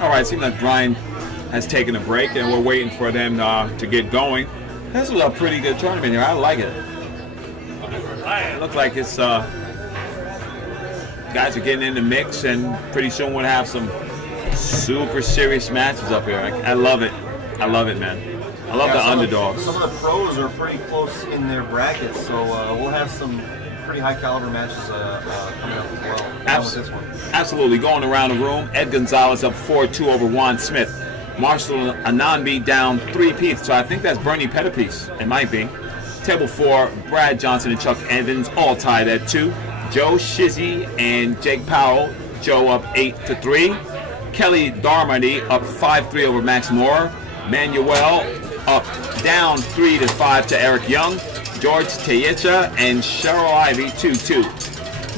All right, seems like Brian has taken a break, and we're waiting for them to get going. This is a pretty good tournament here. I like it. It looks like it's guys are getting in the mix, and pretty soon we'll have some super serious matches up here. I love it. I love it, man. I love the underdogs. Some of the pros are pretty close in their brackets, so we'll have some pretty high caliber matches coming up as well. With this one. Absolutely. Going around the room, Ed Gonzalez up 4-2 over Juan Smith. Marshall Ananbi down 3-piece, so I think that's Bernie Pettipiece. It might be. Table 4, Brad Johnson and Chuck Evans all tied at 2. Joe Shizzy and Jake Powell. Joe up 8-3. Kelly Darmody up 5-3 over Max Moore. Manuel up down 3-5 to Eric Young. George Teyecha and Cheryl Ivy 2-2.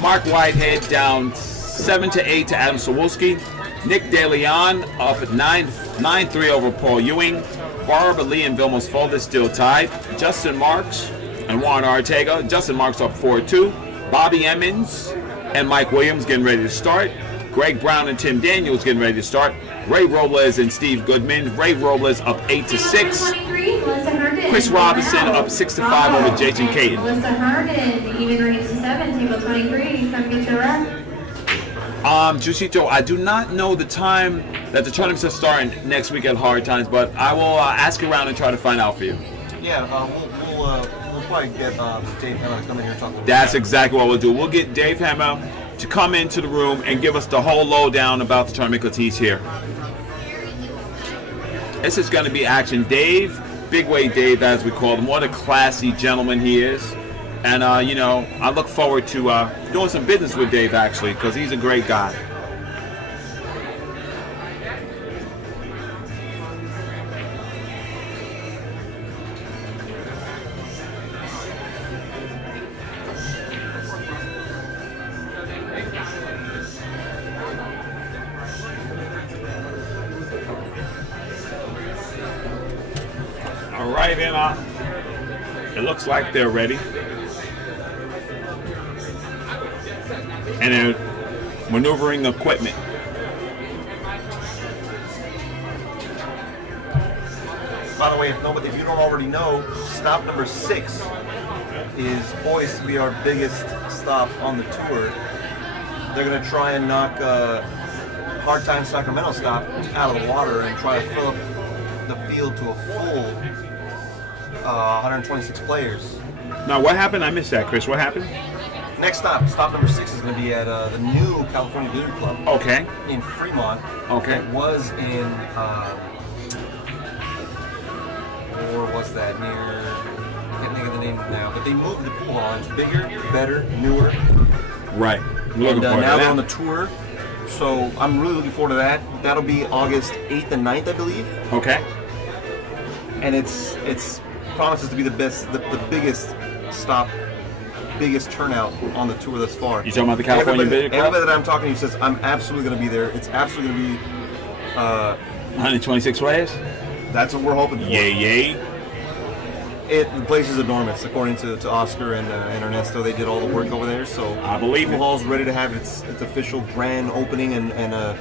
Mark Whitehead down 7-8 to Adam Sawolski. Nick DeLeon up at 9-3 over Paul Ewing. Barbara Lee and Vilmos Foldis still tied. Justin Marks and Juan Ortega. Justin Marks up 4-2. Bobby Emmons and Mike Williams getting ready to start. Greg Brown and Tim Daniels getting ready to start. Ray Robles and Steve Goodman. Ray Robles up 8-6. Chris Robinson up 6-5 over Jason Caden. Melissa Herman, even range 7, table 23. Come get your rep. Jusito, I do not know the time that the tournaments are starting next week at Hard Times, but I will ask around and try to find out for you. Yeah, we'll probably get Dave Hemmah to come in here and talk a little bit. That's exactly what we'll do. We'll get Dave Hemmah to come into the room and give us the whole lowdown about the tournament because he's here. This is going to be action. Dave, Big Way Dave as we call him, what a classy gentleman he is. And, you know, I look forward to doing some business with Dave, actually, because he's a great guy. All right, then, it looks like they're ready. And they're maneuvering equipment. By the way, if you don't already know, stop number 6 is poised to be our biggest stop on the tour. They're going to try and knock Hard Time Sacramento stop out of the water and try to fill up the field to a full 126 players. Now, what happened? I missed that, Chris. What happened? Next stop number 6 is going to be at the new California Billiard Club. Okay. In Fremont. Okay. It was in, or was that near? I can't think of the name now. But they moved the pool hall. It's bigger, better, newer. Right. And now they're on the tour. So I'm really looking forward to that. That'll be August 8th and 9th, I believe. Okay. And it's promises to be the best, the biggest stop. Biggest turnout on the tour thus far. You talking about the California Billiard Club? Everybody that I'm talking to says I'm absolutely going to be there. It's absolutely going to be 126 players. That's what we're hoping for. Yay! The place is enormous, according to Oscar and Ernesto. They did all the work over there, so I believe the hall's ready to have its official grand opening and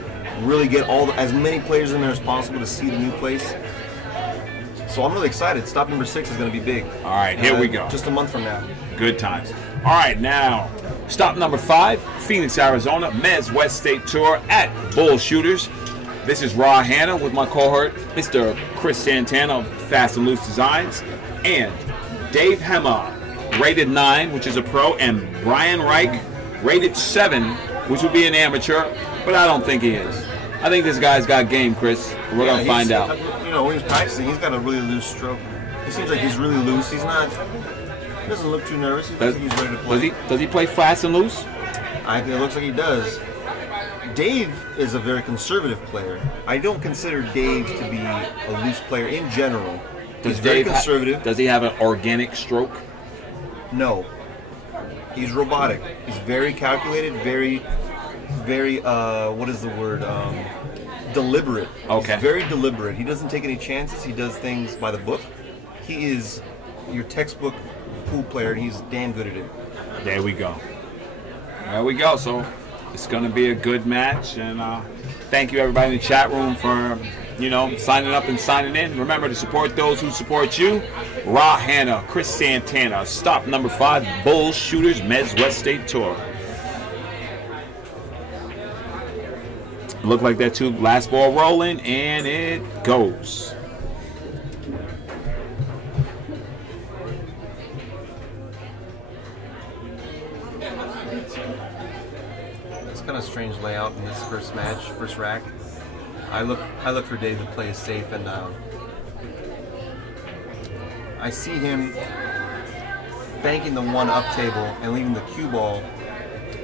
really get as many players in there as possible to see the new place. So I'm really excited. Stop number 6 is going to be big. All right, here we go. Just a month from now. Good times. All right, now, stop number 5, Phoenix, Arizona, Mezz West State Tour at BULLSHOOTERS. This is Ra Hanna with my cohort, Mr. Chris Santana of Fast and Loose Designs, and Dave Hemmah, rated 9, which is a pro, and Brian Reich, rated 7, which would be an amateur, but I don't think he is. I think this guy's got game, Chris. We're going to find out. You know, when he's practicing, he's got a really loose stroke. He seems like he's really loose. He's not... He doesn't look too nervous. He looks like he's ready to play. Does he play fast and loose? I think it looks like he does. Dave is a very conservative player. I don't consider Dave to be a loose player in general. He's very conservative. Does he have an organic stroke? No. He's robotic. He's very calculated, very, what is the word? Deliberate. Okay. He's very deliberate. He doesn't take any chances. He does things by the book. He is your textbook pool player, and he's damn good at it. There we go. There we go. So it's going to be a good match, and thank you everybody in the chat room for signing up and signing in. Remember to support those who support you. Ra Hannah, Chris Santana, stop number 5, Bullshooters, Mezz West State Tour. Look like that too. Last ball rolling, and it goes. It's kind of strange layout in this first match, first rack. I look for Dave to play it safe, and I see him banking the 1 up table and leaving the cue ball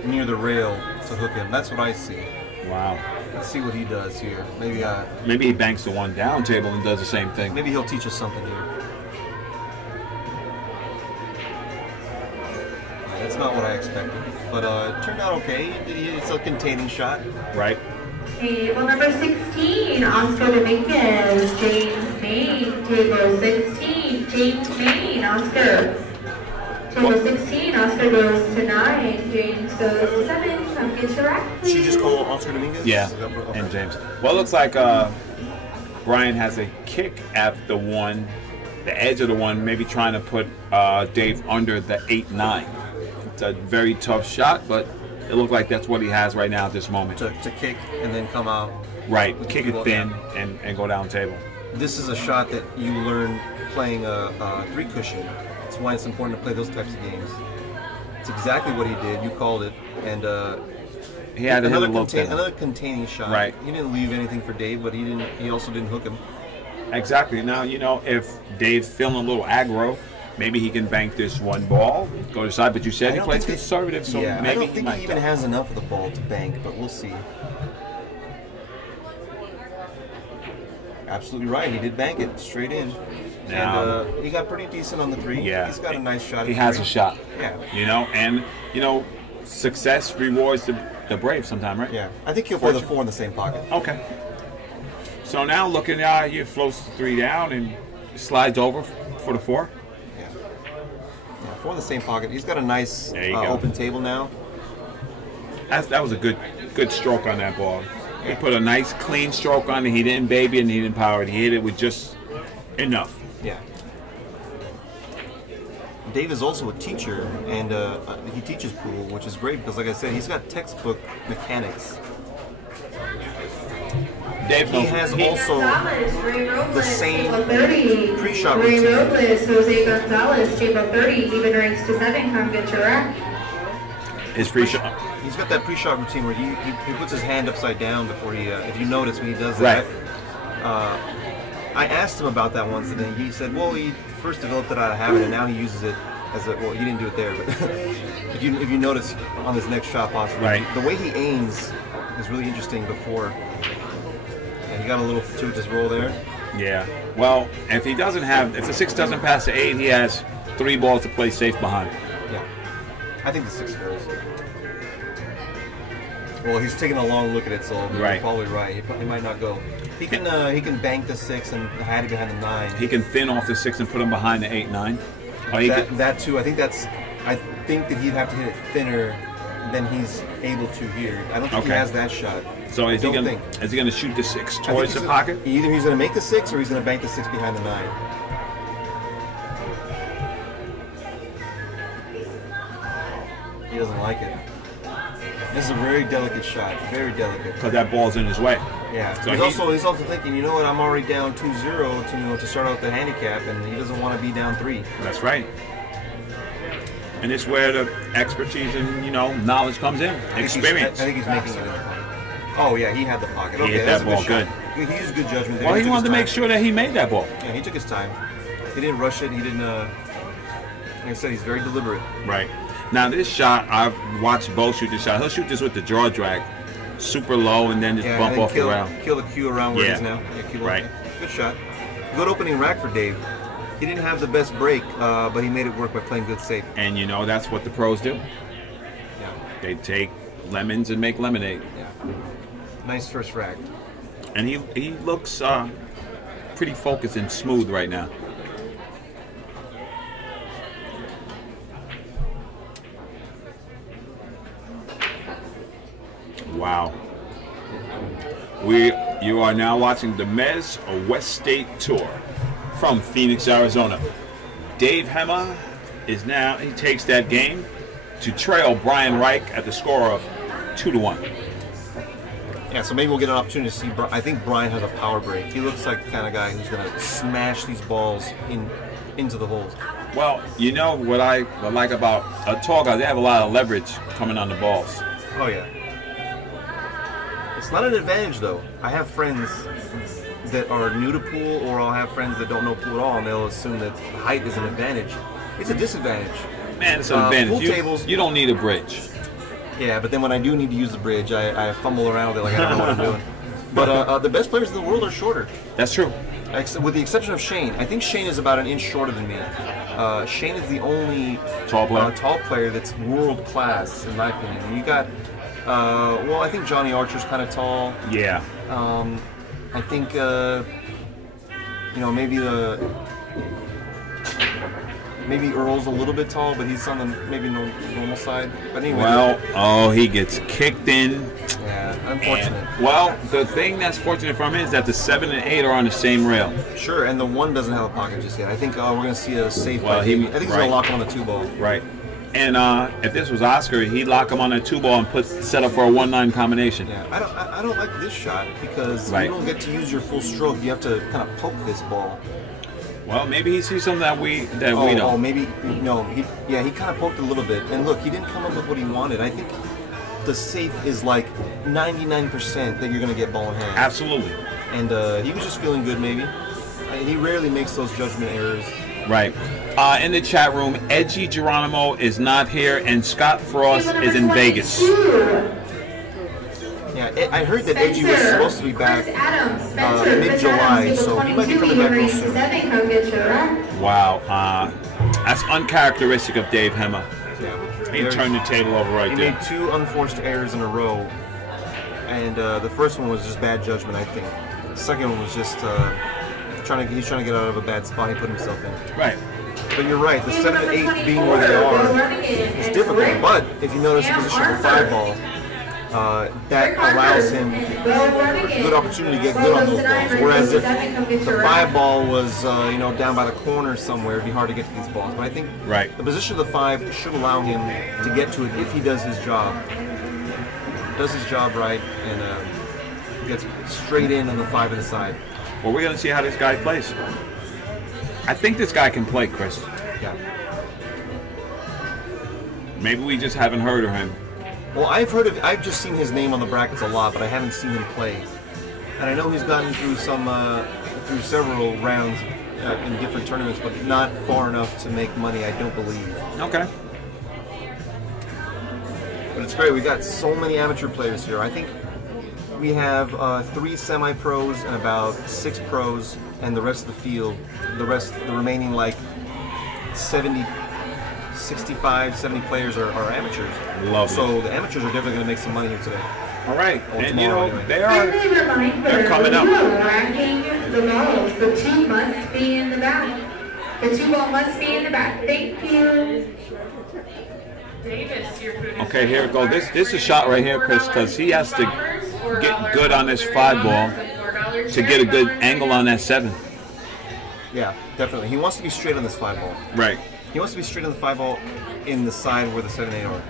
near the rail to hook him. That's what I see. Wow. Let's see what he does here. Maybe he banks the 1 down table and does the same thing. Maybe he'll teach us something here. That's not what I expected, but it turned out okay. It's a containing shot. Right. Table number 16, Oscar Dominguez, James Main. Table 16, James Main, Oscar. Table 16, Oscar goes to 9, James goes to 7. Come get your rack, please. Did you just call Oscar Dominguez? Yeah, and James. Well, it looks like Brian has a kick at the 1, the edge of the 1, maybe trying to put Dave under the 8-9. It's a very tough shot, but it looked like that's what he has right now at this moment. To kick and then come out. Right, kick it thin and go down table. This is a shot that you learn playing a 3 cushion. That's why it's important to play those types of games. It's exactly what he did. You called it, and he had another containing shot. Right. He didn't leave anything for Dave, but he also didn't hook him. Exactly. Now if Dave's feeling a little aggro, maybe he can bank this 1 ball, go to the side. But you said he plays conservative, so yeah, maybe I don't think he even has enough of the ball to bank, but we'll see. Absolutely right. He did bank it straight in. Now, and he got pretty decent on the 3. Yeah. He's got a nice shot. He has a shot. Yeah. And success rewards the brave sometime, right? Yeah. I think he'll play the 4 in the same pocket. Okay. So now looking at he floats the 3 down and slides over for the 4. Yeah. 4 in the same pocket. He's got a nice open table now. That was a good stroke on that ball. He put a nice clean stroke on it. He didn't baby it and he didn't power it. He hit it with just enough. Yeah. Dave is also a teacher, and he teaches pool, which is great because, like I said, he's got textbook mechanics. Dave he has also the same pre-shot Ray routine. Robles, Jose Gonzalez, table 30, even ranks to 7. Come get your rack. His pre-shot. He's got that pre-shot routine where he puts his hand upside down before he. If you notice when he does that. Right. I asked him about that once, and then he said, "Well, he first developed it out of habit, and now he uses it as a." Well, he didn't do it there, but if you notice on this next shot, possibly, the way he aims is really interesting. Before, and he got a little fortuitous roll there. Yeah. Well, if the 6 doesn't pass the 8, he has 3 balls to play safe behind. Yeah, I think the 6 goes. Well, he's taking a long look at it, so you're probably right. He might not go. He can bank the 6 and hide it behind the 9. He can thin off the 6 and put him behind the 8-9. That too. I think that he'd have to hit it thinner than he's able to here. I don't think he has that shot. So is he going to shoot the 6 towards the pocket? Either he's going to make the 6 or he's going to bank the 6 behind the 9. He doesn't like it. This is a very delicate shot. Very delicate. Because that ball's in his way. Yeah. So he's also thinking, you know what, I'm already down 2-0 to start out the handicap, and he doesn't want to be down 3. That's right. And it's where the expertise and knowledge comes in. Experience. I think he's making it in the pocket. Oh yeah, he had the pocket. He hit that ball good. He used good judgment there. Well, he wanted to make sure that he made that ball. Yeah, he took his time. He didn't rush it. He didn't. Like I said, he's very deliberate. Right. Now this shot, I've watched Bo shoot this shot. He'll shoot this with the draw drag, super low, and then just bump off the ground. Kill the cue around where he is now. Yeah, right. Good shot. Good opening rack for Dave. He didn't have the best break, but he made it work by playing good safe. And that's what the pros do. Yeah. They take lemons and make lemonade. Yeah. Nice first rack. And he looks pretty focused and smooth right now. Wow. You are now watching the Mezz West State Tour from Phoenix, Arizona. Dave Hemmah is now, he takes that game to trail Brian Reich at the score of 2-1. Yeah, so maybe we'll get an opportunity to see. I think Brian has a power break. He looks like the kind of guy who's going to smash these balls into the holes. Well, you know what I like about a tall guy, they have a lot of leverage coming on the balls. Oh, yeah. It's not an advantage, though. I have friends that are new to pool, or I'll have friends that don't know pool at all, and they'll assume that height is an advantage. It's a disadvantage. Man, it's an advantage. Pool tables, you don't need a bridge. Yeah, but then when I do need to use the bridge, I fumble around with it like I don't know what I'm doing. But the best players in the world are shorter. That's true. With the exception of Shane. I think Shane is about an inch shorter than me. Shane is the only tall player that's world class, in my opinion. You got, well, I think Johnny Archer's kind of tall. Yeah. I think, you know, maybe Earl's a little bit tall, but he's on the maybe normal side. But anyway. Well, oh, he gets kicked in. Yeah, unfortunate. And, well, the thing that's fortunate for him is that the 7 and 8 are on the same rail. Sure, and the 1 doesn't have a pocket just yet. I think we're going to see a safe. Well, I think he's going to lock him on the 2 ball. Right. And if this was Oscar, he'd lock him on a 2 ball and set up for a 1-9 combination. Yeah, I don't like this shot because you don't get to use your full stroke. You have to kind of poke this ball. Well, maybe he sees something that we don't. Oh, maybe no. He kind of poked a little bit, and look, he didn't come up with what he wanted. I think the safe is like 99% that you're going to get ball in hand. Absolutely. And he was just feeling good, maybe. He rarely makes those judgment errors. Right. In the chat room, Edgy Geronimo is not here, and Scott Frost is in Vegas. Yeah, I heard that Edgy was supposed to be back mid-July, so he might be coming back real soon. Wow, that's uncharacteristic of Dave Hemmah. Yeah. He turned the table over right there. He made 2 unforced errors in a row, and the first one was just bad judgment, I think. The second one was just he's trying to get out of a bad spot he put himself in. Right. But you're right, the 7 and 8 being where they are is difficult, but if you notice the position of the 5 ball, that allows him a good opportunity to get good on those balls. Whereas if the 5 ball was you know, down by the corner somewhere, it'd be hard to get to these balls. But I think the position of the 5 should allow him to get to it if he does his job. Does his job right and gets straight in on the 5 and the side. Well, we're going to see how this guy plays. I think this guy can play, Chris. Yeah. Maybe we just haven't heard of him. Well, I've just seen his name on the brackets a lot, but I haven't seen him play. And I know he's gotten through through several rounds in different tournaments, but not far enough to make money, I don't believe. Okay. But it's great. We got so many amateur players here. I think we have 3 semi-pros and about 6 pros, and the rest of the field, the remaining like 65, 70 players are amateurs. Lovely. So the amateurs are definitely going to make some money here today. All right, and you know, anyway. they're coming up. Racking the balls. The 2 must be in the back. The 2 ball must be in the back. Thank you. Okay, here it goes. This is a shot right here, Chris, because he has to get good on this 5 ball to get a good angle on that 7. Yeah, definitely. He wants to be straight on this 5 ball. Right. He wants to be straight on the 5 ball in the side where the 7 and 8 are.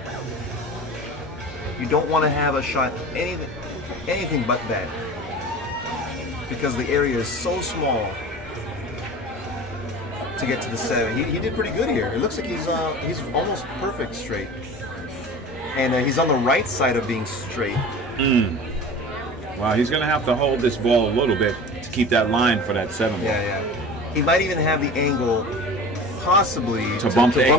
You don't want to have a shot anything but that, because the area is so small to get to the 7. He did pretty good here. It looks like he's almost perfect straight, and he's on the right side of being straight. Wow, he's going to have to hold this ball a little bit to keep that line for that 7 ball. Yeah. He might even have the angle, possibly to bump the 8.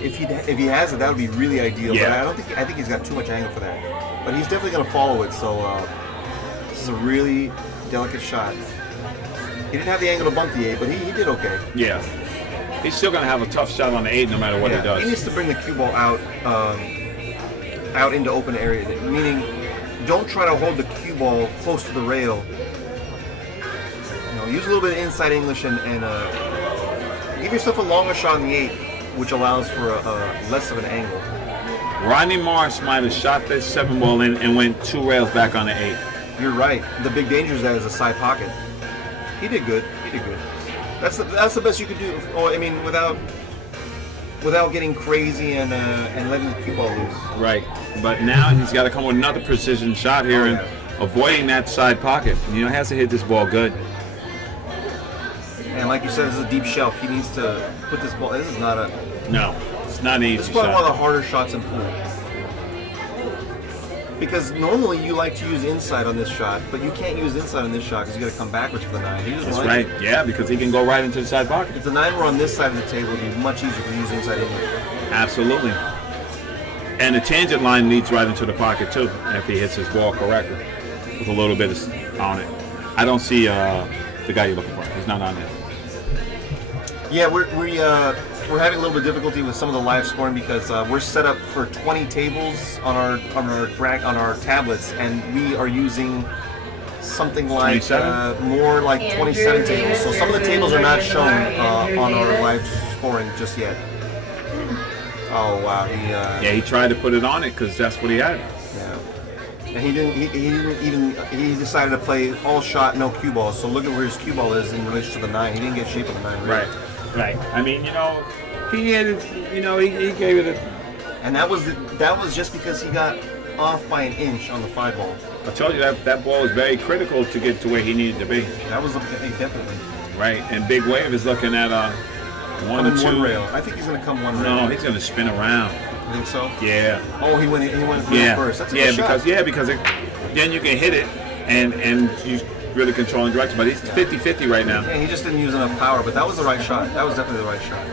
If he has it, that would be really ideal. Yeah. But I think he's got too much angle for that. But he's definitely going to follow it. So this is a really delicate shot. He didn't have the angle to bump the 8, but he did okay. Yeah. He's still going to have a tough shot on the 8 no matter what he does. He needs to bring the cue ball out into open area, meaning don't try to hold the cue ball close to the rail. You know, use a little bit of inside English and give yourself a longer shot on the 8, which allows for a less of an angle. Rodney Marsh might have shot this 7 ball in and went 2 rails back on the 8. You're right. The big danger is that is a side pocket. He did good. He did good. That's the best you could do. Oh, I mean, without getting crazy and letting the cue ball loose. Right. But now he's got to come with another precision shot here and avoiding that side pocket. You know, he has to hit this ball good. And like you said, this is a deep shelf. He needs to put this ball. This is not a. No, it's not an easy This is probably shot. one of the harder shots in pool. Because normally you like to use inside on this shot, but you can't use inside on this shot because you got to come backwards for the 9. That's right. Yeah, because he can go right into the side pocket. If the 9 were on this side of the table, it would be much easier to use inside anyway. Absolutely. And the tangent line leads right into the pocket too if he hits his ball correctly with a little bit on it. I don't see the guy you're looking for. He's not on there. Yeah, we're having a little bit of difficulty with some of the live scoring because we're set up for 20 tables on our tablets, and we are using something like more like 27 tables. So some of the tables are not shown on our live scoring just yet. Oh wow, he tried to put it on it because that's what he had. Yeah, and he didn't even he decided to play all shot, no cue ball. So look at where his cue ball is in relation to the 9. He didn't get shape of the 9. Really. Right. I mean, you know, he had it. You know, he gave it a. And that was just because he got off by an inch on the 5 ball. I told you that ball was very critical to get to where he needed to be. That was definitely. Right, and Big Wave is looking at 1 2 one rail. I think he's going to come one rail. No, he's going to spin around. You think so? Yeah. Oh, he went first. That's a good shot. Because then you can hit it and you really controlling direction. But he's 50-50 right now. Yeah, he just didn't use enough power, but that was the right shot. That was definitely the right shot.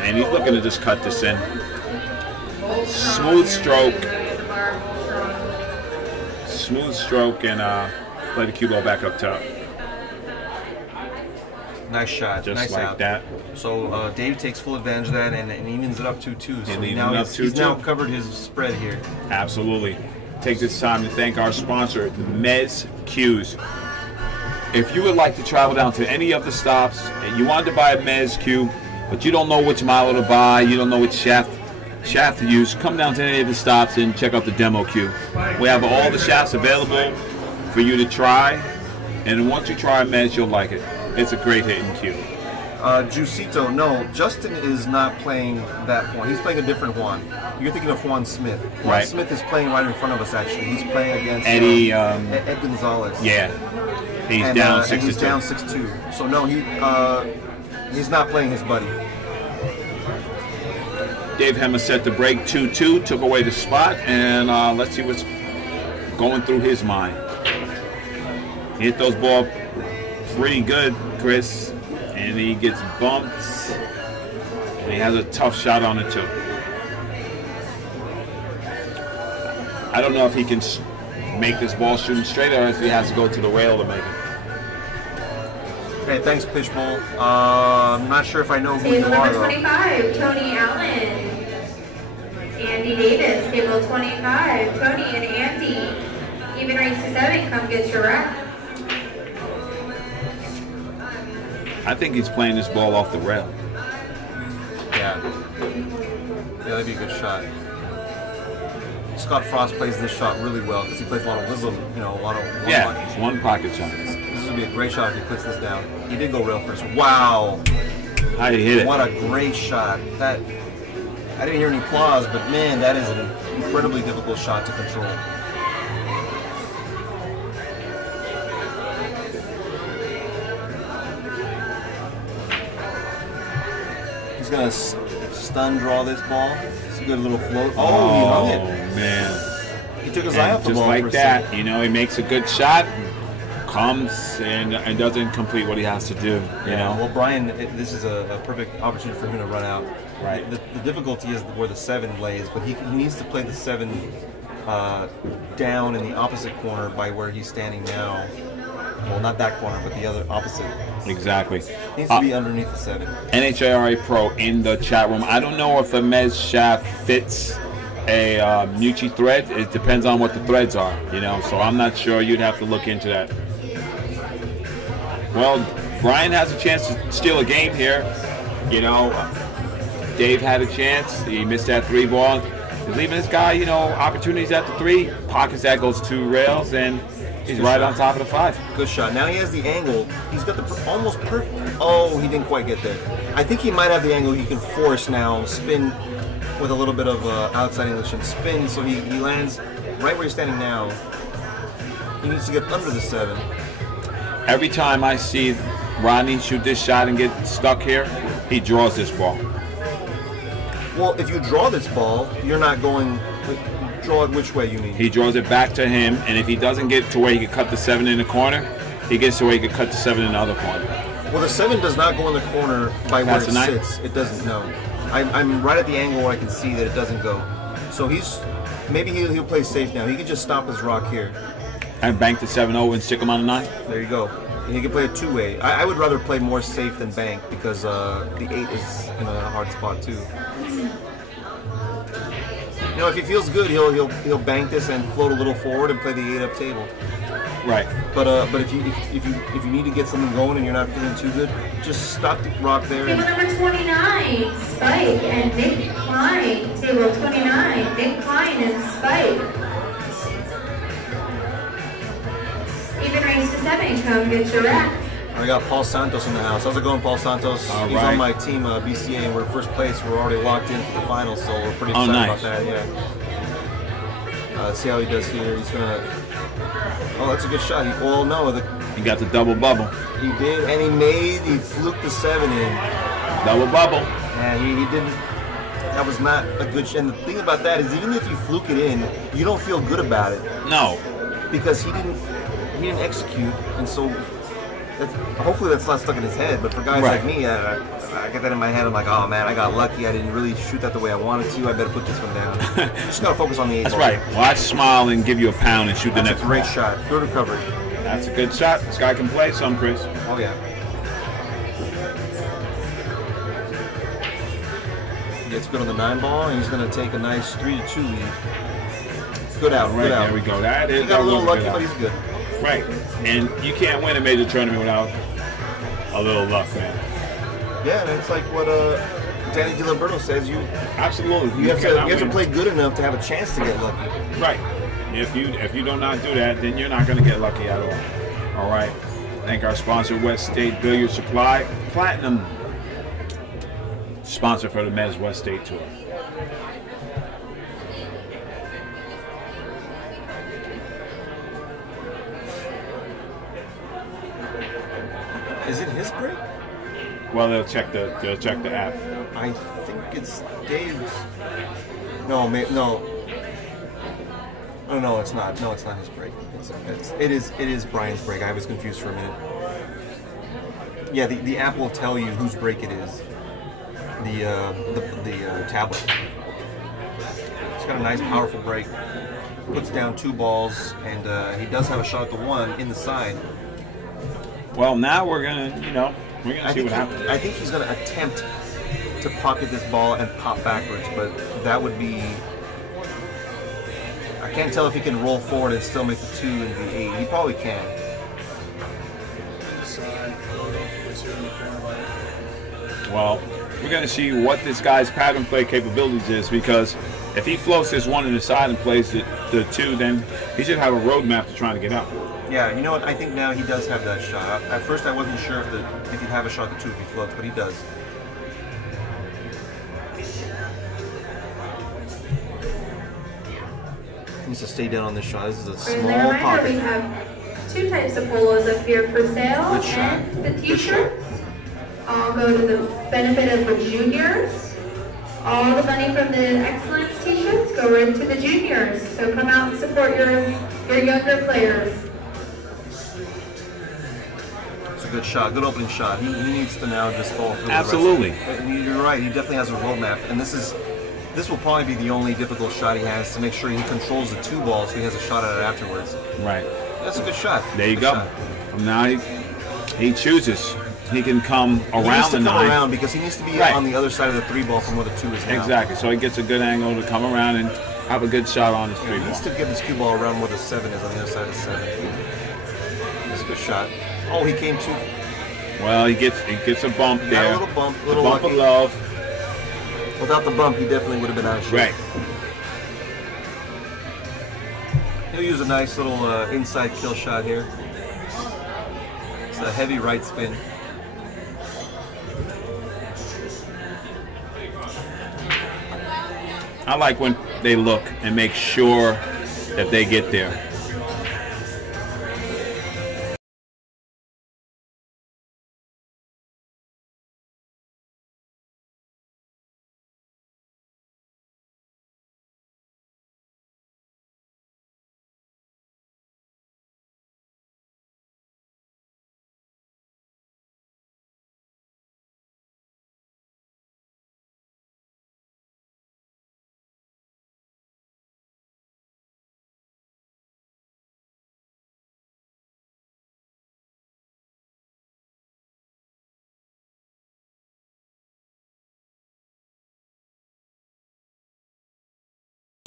And he's looking to just cut this in. Smooth stroke. Smooth stroke and play the cue ball back up top. Nice shot. Just nice like out. that. So Dave takes full advantage of that and evens it up 2-2. So He's now covered his spread here. Absolutely. Take this time to thank our sponsor, Mezz Cues. If you would like to travel down to any of the stops and you wanted to buy a Mezz cue, but you don't know which model to buy, you don't know which shaft to use, come down to any of the stops and check out the demo cue. We have all the shafts available for you to try, and once you try Mezz, you'll like it. It's a great hitting cue. Juicito, no, Justin is not playing that one. He's playing a different one. You're thinking of Juan Smith. Juan Smith is playing right in front of us, actually. He's playing against Ed Gonzalez. Yeah. He's down 6-2. He's down 6-2. So no, he's not playing his buddy. Dave Hemmah set the break 2-2, took away the spot, and let's see what's going through his mind. He hit those balls pretty good, Chris, and he gets bumped, and he has a tough shot on it too. I don't know if he can make this ball shooting straight or if he has to go to the rail to make it. Okay, thanks, Pitchbull. I'm not sure if I know who you Table are, number though. 25, Tony Allen. Andy Davis, table 25. Tony and Andy. Even race to 7, come get your rack. I think he's playing this ball off the rail. Yeah, that'd be a good shot. Scott Frost plays this shot really well because he plays a lot of wisdom, a lot of it's one pocket shot. This would be a great shot if he puts this down. He did go rail first. Wow! How you hit it? What a great shot! I didn't hear any applause, but man, that is an incredibly difficult shot to control. He's gonna stun draw this ball. It's a good little float. Oh, he hung it. Man. He took his eye off the just ball like for a that, second. he makes a good shot, comes and doesn't complete what he has to do. You know. Well, Brian, this is a perfect opportunity for him to run out. Right. The difficulty is where the 7 lays, but he needs to play the 7 down in the opposite corner by where he's standing now. Well, not that corner, but the other opposite. Exactly. He needs to be underneath the 7. NHRA Pro in the chat room. I don't know if a Mezz shaft fits a Mucci thread. It depends on what the threads are, so I'm not sure. You'd have to look into that. Well, Brian has a chance to steal a game here. Dave had a chance. He missed that 3 ball. He's leaving this guy, you know, opportunities at the 3. Pockets that, goes 2 rails, and he's right on top of the 5. Good shot. Now he has the angle. He's got the almost perfect. Oh, he didn't quite get there. I think he might have the angle he can force now. Spin with a little bit of outside English and spin, so he lands right where he's standing now. He needs to get under the 7. Every time I see Rodney shoot this shot and get stuck here, he draws this ball. Well, if you draw this ball, you're not going. Draw it which way you mean? He draws it back to him, and if he doesn't get to where he could cut the 7 in the corner, he gets to where he could cut the 7 in the other corner. Well, the 7 does not go in the corner by where it sits. It doesn't, no. I'm right at the angle where I can see that it doesn't go. So maybe he'll play safe now. He can just stop his rock here. And bank the 7-0 and stick him on the 9? There you go. And he can play a 2-way. I would rather play more safe than bank because the 8 is in a hard spot too. You know, if he feels good, he'll bank this and float a little forward and play the 8 up table. Right. But if you need to get something going and you're not feeling too good, just stop the rock there. Table number 29, Spike and Nick Klein. Table 29, Nick Klein and Spike. Even race to 7, come get your rack. I got Paul Santos in the house. How's it going, Paul Santos? He's on my team, BCA, and we're first place. We're already locked in for the finals, so we're pretty excited about that. Yeah. Let's see how he does here. He's gonna. Oh, that's a good shot. Well, no, he got the double bubble. He did, and he fluked the 7 in. Double bubble. Yeah, he didn't. That was not a good shot. And the thing about that is, even if you fluke it in, you don't feel good about it. No. Because he didn't execute, and so hopefully that's not stuck in his head. But for guys like me, I get that in my head. I'm like, oh man, I got lucky. I didn't really shoot that the way I wanted to. I better put this one down. Just gotta focus on the 8 That's ball. right. Watch, smile, and give you a pound and shoot the next. That's a great shot. Good recovery. That's a good shot. This guy can play some, Chris. Oh yeah. He gets good on the 9 ball, and he's gonna take a nice 3-2 lead. Good out. Right, good out. there we go. That is. He got a little lucky, but he's good. Right, and you can't win a major tournament without a little luck, man. Yeah, and it's like what Danny DiLiberto says. Absolutely. You have to play good enough to have a chance to get lucky. Right. If you do not do that, then you're not going to get lucky at all. All right. Thank our sponsor, West State Billiard Supply, Platinum sponsor for the Mezz West State Tour. Is it his break? Well, they'll check the app. I think it's Dave's. No. Oh no, it's not. No, it's not his break. It is Brian's break. I was confused for a minute. Yeah, the app will tell you whose break it is. The tablet. It's got a nice, powerful break. Puts down 2 balls, and he does have a shot at the 1 in the side. Well, now we're gonna see what happens. I think he's gonna attempt to pocket this ball and pop backwards, but that would be. I can't tell if he can roll forward and still make the 2 and the 8. He probably can. Well, we're gonna see what this guy's pattern play capabilities is, because if he floats this 1 in the side and plays the 2, then he should have a roadmap to trying to get up. Yeah, you know what? I think now he does have that shot. At first, I wasn't sure if he'd have a shot at the 2 if he floats, but he does. He needs to stay down on this shot. This is a small pocket. We have 2 types of polos up here for sale, and the T-shirts all go to the benefit of the juniors. All the money from the Excellence T-shirts go into the juniors. So come out and support your younger players. Good shot, good opening shot. He needs to now just fall through. Absolutely. You're right. He definitely has a roadmap, and this will probably be the only difficult shot he has to make sure he controls the 2 balls so he has a shot at it afterwards. Right. That's a good shot. There you go. Now he chooses. He can come around the 9. He needs to come around because he needs to be on the other side of the 3 ball from where the 2 is now. Exactly. So he gets a good angle to come around and have a good shot on his 3 ball. He needs to get this cue ball around where the 7 is on the other side of the 7. That's a good shot. Oh, he came too. Well, he gets a bump there. Got a little bump, bump of love. Without the bump, he definitely would have been out of shape. Right. He'll use a nice little inside kill shot here. It's a heavy right spin. I like when they look and make sure that they get there.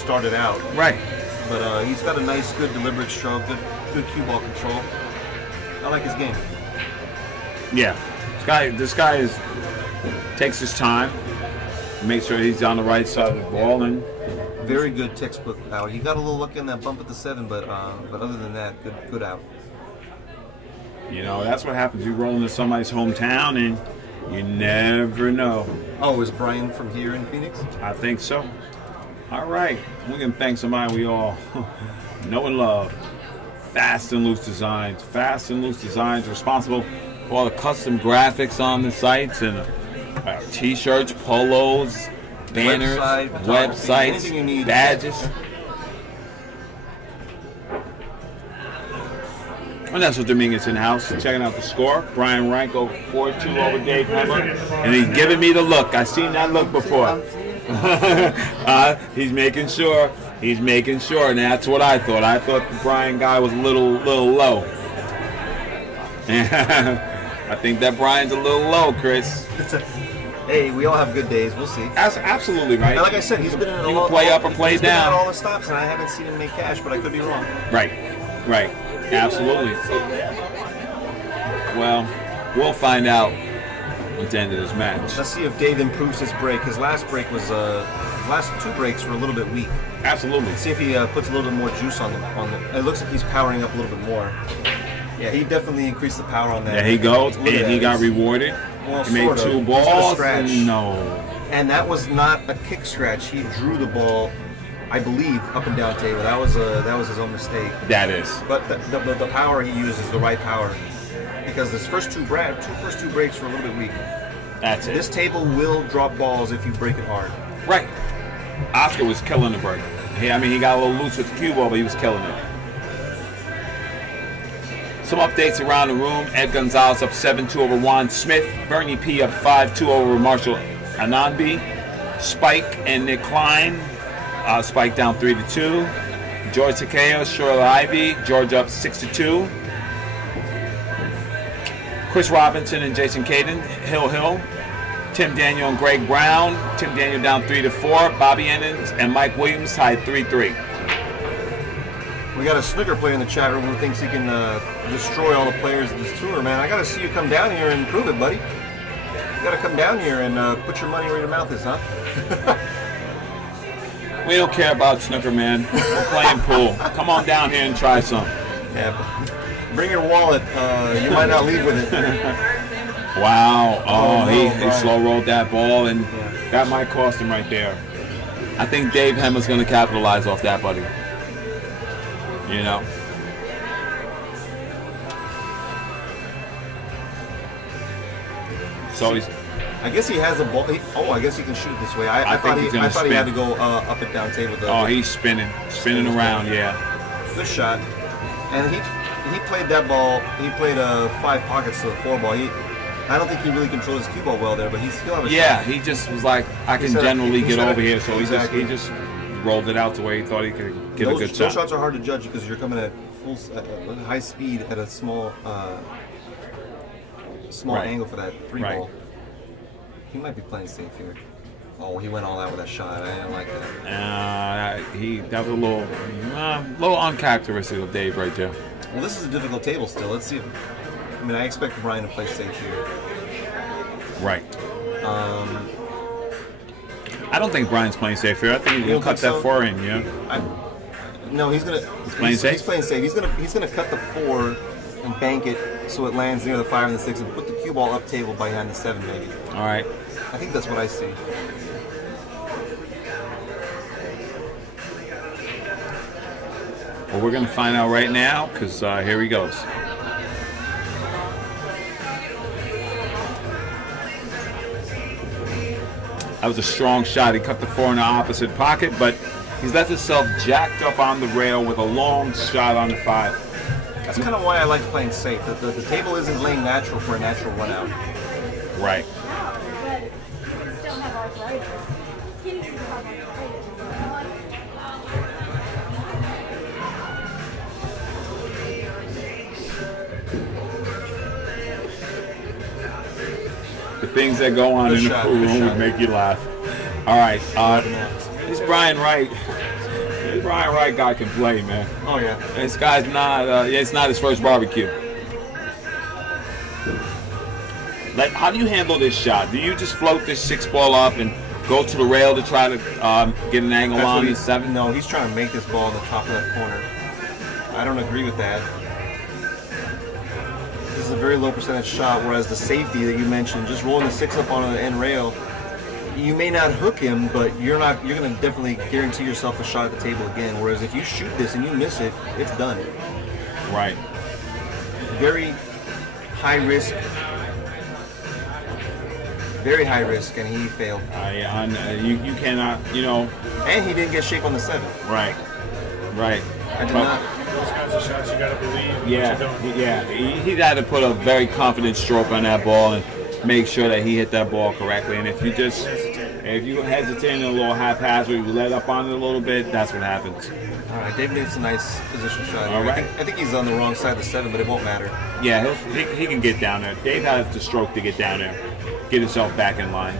Started out. Right. But he's got a nice, good deliberate stroke, good cue ball control. I like his game. Yeah. This guy takes his time, makes sure he's on the right side of the ball, and very good textbook out. He got a little lucky on that bump at the 7, but other than that, good out. You know, that's what happens. You roll into somebody's hometown, and you never know. Oh, is Brian from here in Phoenix? I think so. All right, we can thank somebody we all know and love. Fast and Loose Designs. Fast and Loose Designs, responsible for all the custom graphics on the sites and t-shirts, polos, banners, websites, you need, badges. And that's what Dominguez in-house. Checking out the score. Brian Reich over 4-2 over Dave Hemmah. And he's giving me the look. I've seen that look before. He's making sure. He's making sure, and that's what I thought. I thought the Brian guy was a little low. I think that Brian's a little low, Chris. Hey, we all have good days. We'll see. That's absolutely right. And like I said, he's been in You can play up or play down. All the stops, and I haven't seen him make cash, but I could be wrong. Right. Absolutely. Well, we'll find out at the end of this match. Let's see if Dave improves his break. His last break was last 2 breaks were a little bit weak. Absolutely. Let's see if he puts a little bit more juice on the. It looks like he's powering up a little bit more. Yeah, he definitely increased the power on that. There he goes, and he got rewarded. Well, he made 2 balls. No. And that was not a kick scratch. He drew the ball, I believe, up and down table. That was his own mistake. That is. But the power he used is the right power. Because his first two breaks were a little bit weak. That's it. This table will drop balls if you break it hard. Right. Oscar was killing the break. He got a little loose with the cue ball, but he was killing it. Some updates around the room. Ed Gonzalez up 7-2 over Juan Smith. Bernie P up 5-2 over Marshall Ananbi. Spike and Nick Klein. Spike down 3-2. George Takeo, Shirley Ivy. George up 6-2. Chris Robinson and Jason Caden, Hill. Tim Daniel and Greg Brown. Tim Daniel down 3-4. Bobby Ennins and Mike Williams tied 3-3. We got a snooker player in the chat room who thinks he can destroy all the players of this tour, man. I got to see you come down here and prove it, buddy. You got to come down here and put your money where your mouth is, huh? We don't care about snooker, man. We're playing pool. Come on down here and try some. Yeah, bring your wallet. You might not leave with it. Wow. Oh, he slow rolled that ball, and that might cost him right there. I think Dave Hemmah's going to capitalize off that, buddy. You know. So he's. I guess he has a ball. I guess he can shoot it this way. I thought he had to go up and down table. He's spinning around. Yeah. Good shot. And he played that ball. He played 5 pockets to the 4 ball. I don't think he really controlled his cue ball well there, but he's still have a shot. He just was like, I can generally get over here, so he just rolled it out the way he thought he could get a good shot. Those shots are hard to judge because you're coming at high speed at a small angle for that 3 ball. He might be playing safe here. Oh, he went all out with that shot. I didn't like that. That was a little uncharacteristic of Dave right there. Well, this is a difficult table still. Let's see. I expect Brian to play safe here. Right. I don't think Brian's playing safe here. I think he'll cut that 4 in. Yeah. No, he's gonna. He's playing safe. He's playing safe. He's gonna cut the 4 and bank it so it lands near the 5 and the 6 and put the cue ball up table behind the 7 maybe. All right. I think that's what I see. Well, we're going to find out right now because here he goes. That was a strong shot. He cut the 4 in the opposite pocket, but he's left himself jacked up on the rail with a long shot on the 5. That's kind of why I like playing safe. The table isn't laying natural for a natural run out. Right. The things that go on in the pool room would make you laugh. All right, this Brian Reich. This Brian Reich guy can play, man. Oh yeah. This guy's not. It's not his first barbecue. Like, how do you handle this shot? Do you just float this 6 ball up and go to the rail to try to get an angle on the 7? No, he's trying to make this ball in the top left corner. I don't agree with that. This is a very low percentage shot, whereas the safety that you mentioned, just rolling the 6 up on the end rail, you may not hook him, but you're going to definitely guarantee yourself a shot at the table again. Whereas if you shoot this and you miss it, it's done. Right. Very high risk. Very high risk, and he failed. You cannot, you know. And he didn't get shape on the 7. Right. Right. I did not. Those kinds of shots you gotta believe. Yeah. He had to put a very confident stroke on that ball and make sure that he hit that ball correctly. And if you hesitate and a little haphazard, you let up on it a little bit, that's what happens. All right, Dave needs a nice position shot. All right. I think he's on the wrong side of the 7, but it won't matter. Yeah, he can get down there. Dave has the stroke to get down there, get himself back in line.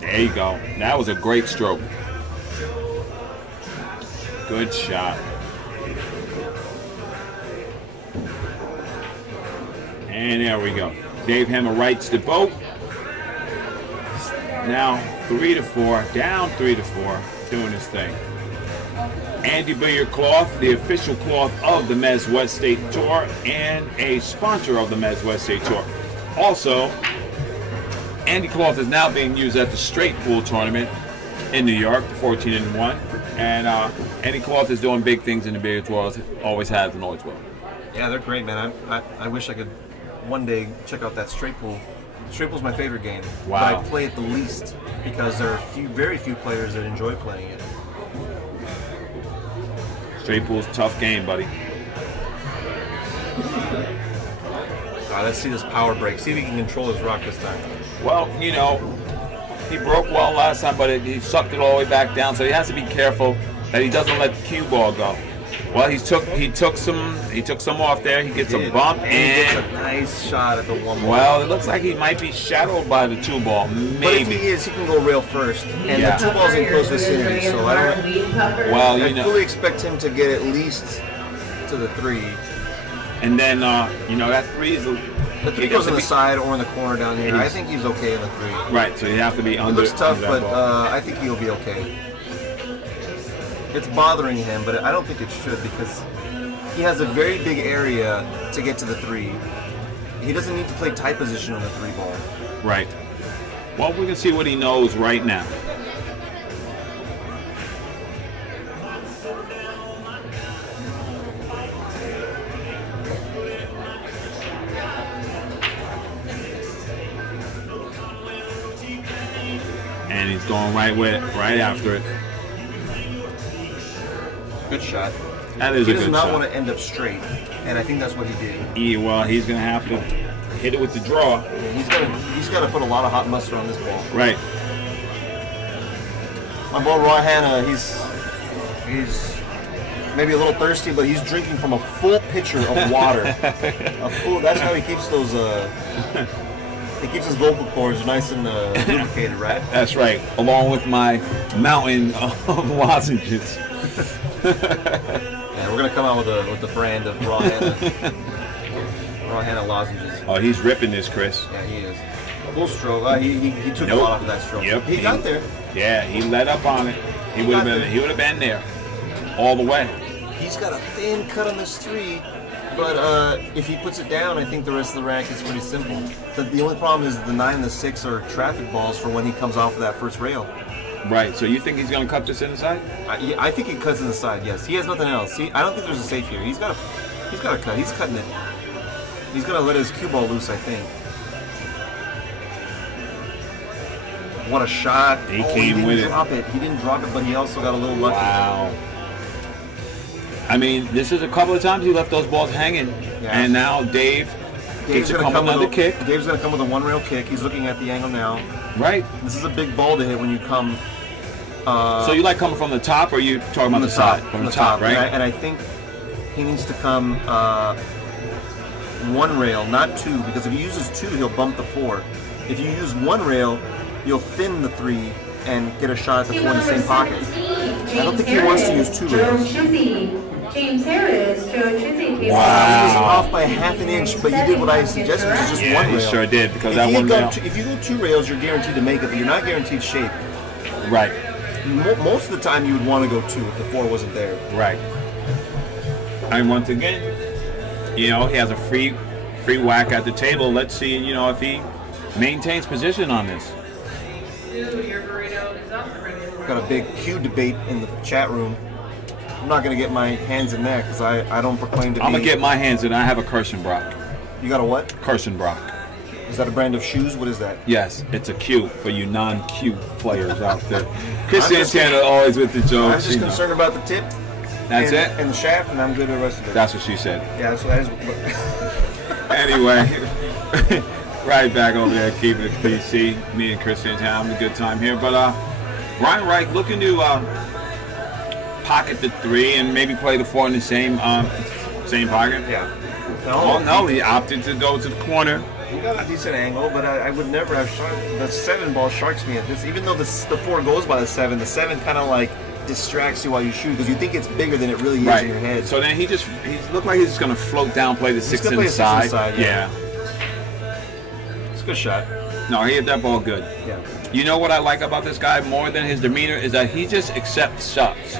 There you go. That was a great stroke. Good shot. And there we go. Dave Hemmah rights the boat. Now 3-4, down 3-4, doing his thing. Andy Billiard Cloth, the official cloth of the MWST State Tour and a sponsor of the MWST State Tour. Also, Andy Cloth is now being used at the Straight Pool Tournament in New York, 14-1. And Andy Cloth is doing big things in the billiards world, always has and always will. Yeah, they're great, man. I wish I could one day check out that straight pool. Straight pool's my favorite game. Wow. But I play it the least because there are very few players that enjoy playing it. Straight pool's a tough game, buddy. All right, let's see this power break. See if he can control his rock this time. Well, you know, he broke well last time, but he sucked it all the way back down, so he has to be careful that he doesn't let the cue ball go. Well, he took some off there. He gets a bump and he gets a nice shot at the 1 ball. Well, it looks like he might be shadowed by the 2 ball. Maybe. But if he is, he can go rail first, and the 2 ball's in close vicinity. So I fully expect him to get at least to the 3. And then you know, that 3 is. The 3 goes on the side or in the corner down here. I think he's okay in the 3. Right, so you have to be under. It looks tough, but I think he'll be okay. It's bothering him, but I don't think it should because he has a very big area to get to the 3. He doesn't need to play tight position on the 3 ball. Right. Well, we can see what he knows right now. And he's going right with it, right after it. Good shot. That is a good shot. He does not want to end up straight, and I think that's what he did. Well, he's going to have to hit it with the draw. He's got to put a lot of hot mustard on this ball. Right. My boy Roy Hannah, he's maybe a little thirsty, but he's drinking from a full pitcher of water. That's how he keeps those. He keeps his vocal cords nice and lubricated, right? That's right. Along with my mountain of lozenges. Yeah, we're gonna come out with the brand of Raw Hannah. raw Hemmah lozenges. Oh, he's ripping this, Chris. Yeah, he is. Full stroke. He took a lot off of that stroke. Yep. He got there. Yeah, he let up on it. He would have been there all the way. He's got a thin cut on this 3, but if he puts it down, I think the rest of the rack is pretty simple. The only problem is the 9 and the 6 are traffic balls for when he comes off of that first rail. Right. So you think he's going to cut this inside? Yeah, I think he cuts in the side. Yes, he has nothing else. I don't think there's a safe here. He's got a cut. He's cutting it. He's gonna let his cue ball loose, I think. What a shot! He came with it. He didn't drop it, but he also got a little lucky. Wow. I mean, this is a couple of times he left those balls hanging, and now Dave's gets to come with another kick. Dave's gonna come with a 1-rail kick. He's looking at the angle now. Right. This is a big ball to hit when you come. So you like coming from the top, or are you talking about the side? From the top, right? And I think he needs to come 1 rail, not 2, because if he uses 2, he'll bump the 4. If you use 1 rail, you'll thin the 3 and get a shot at the 4 in the same pocket. I don't think he wants to use 2 rails. James Harris, Joe Chizzy. Wow. He was off by ½ an inch, but he did what I suggested, which is just 1 rail. He sure did, because that 1 rail. If you go 2 rails, you're guaranteed to make it, but you're not guaranteed shape. Right. Most of the time, you would want to go 2 if the 4 wasn't there. Right. And once again, you know, he has a free whack at the table. Let's see, you know, if he maintains position on this. Got a big Q debate in the chat room. I'm not going to get my hands in there because I don't proclaim to be... I'm going to get my hands in. I have a Kirschenbrock. You got a what? Kirschenbrock. Is that a brand of shoes? What is that? Yes, it's a Q for you non-Q players out there. Chris Santana always with the jokes. I'm just concerned about the tip. That's it? And the shaft, and I'm good with the rest of it. That's what she said. Yeah, that's what that is. Anyway, right back over there, keeping it PC. Me and Chris Santana having a good time here. But Brian Reich looking to pocket the 3 and maybe play the 4 in the same pocket. Yeah. Oh no, he opted to go to the corner. He got a decent angle, but I would never have shot. The 7 ball sharks me at this. Even though the 4 goes by the 7 kind of like distracts you while you shoot because you think it's bigger than it really is in your head. So then he looked like he's just gonna float down, play the 6 inside. Yeah. It's a good shot. No, he hit that ball good. Yeah. You know what I like about this guy more than his demeanor is that he just accepts shots.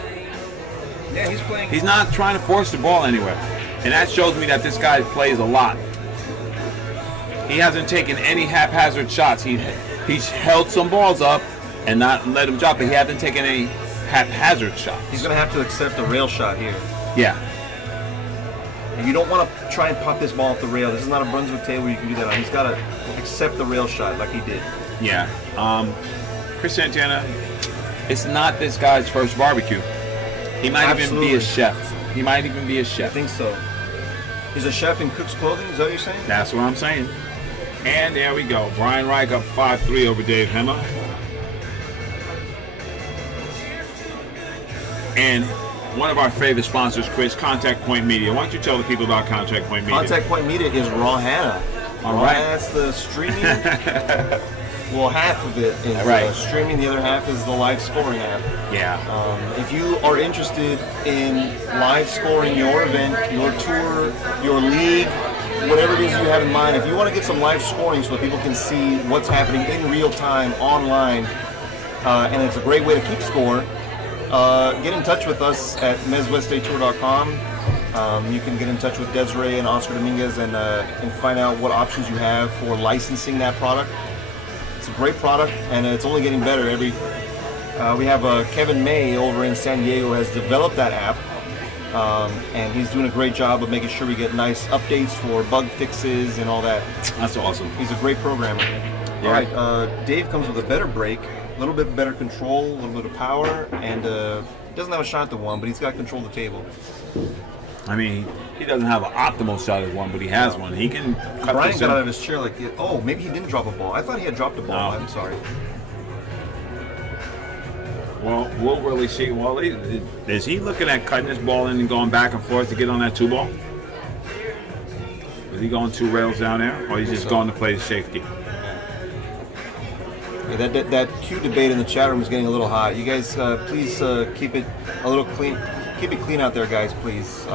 Yeah, he's playing. He's not trying to force the ball anywhere, and that shows me that this guy plays a lot. He hasn't taken any haphazard shots. He's held some balls up and not let them drop, but he hasn't taken any haphazard shots. He's going to have to accept a rail shot here. Yeah. You don't want to try and pop this ball off the rail. This is not a Brunswick table where you can do that on. He's got to accept the rail shot like he did. Yeah. Chris Santana, it's not this guy's first barbecue. He might even be a chef. He might even be a chef. I think so. He's a chef in cook's clothing, is that what you're saying? That's what I'm saying. And there we go. Brian Reich up 5-3 over Dave Hemmah. And one of our favorite sponsors, Chris, Contact Point Media. Why don't you tell the people about Contact Point Media? Contact Point Media is Raw Hannah. All right. That's the streaming. Well, half of it is streaming. The other half is the live scoring app. Yeah. If you are interested in live scoring your event, your tour, your league, whatever it is you have in mind, if you want to get some live scoring so that people can see what's happening in real time online, and it's a great way to keep score, get in touch with us at MWST.com. You can get in touch with Desiree and Oscar Dominguez and find out what options you have for licensing that product. It's a great product, and it's only getting better. We have Kevin May over in San Diego has developed that app, and he's doing a great job of making sure we get nice updates for bug fixes and all that. That's awesome. He's a great programmer. Yeah. All right, Dave comes with a better break, a little bit better control, a little bit of power, and he doesn't have a shot at the 1, but he's got control of the table. I mean, he doesn't have an optimal shot at 1, but he has one. He can cut Brian got out of his chair like, oh, maybe he didn't drop a ball. I thought he had dropped a ball. No. I'm sorry. Well, we'll really see. Well, is he looking at cutting this ball in and going back and forth to get on that 2 ball? Is he going 2 rails down there, or he's just going to play the safety? Yeah, that Q debate in the chat room is getting a little hot. You guys, please keep it a little clean. Keep it clean out there, guys, please.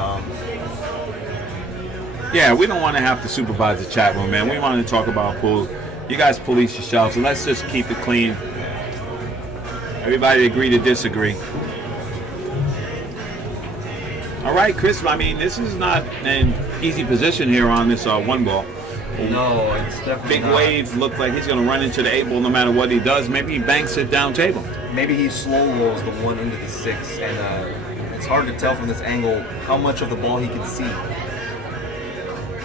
Yeah, we don't want to have to supervise the chat room, man. We want to talk about pool. You guys police yourselves, and let's just keep it clean. Everybody agree to disagree. All right, Chris, I mean, this is not an easy position here on this one ball. No, it's definitely Big not. wave looks like he's going to run into the 8 ball no matter what he does. Maybe he banks it down table. Maybe he slow rolls the 1 into the 6, and it's hard to tell from this angle how much of the ball he can see.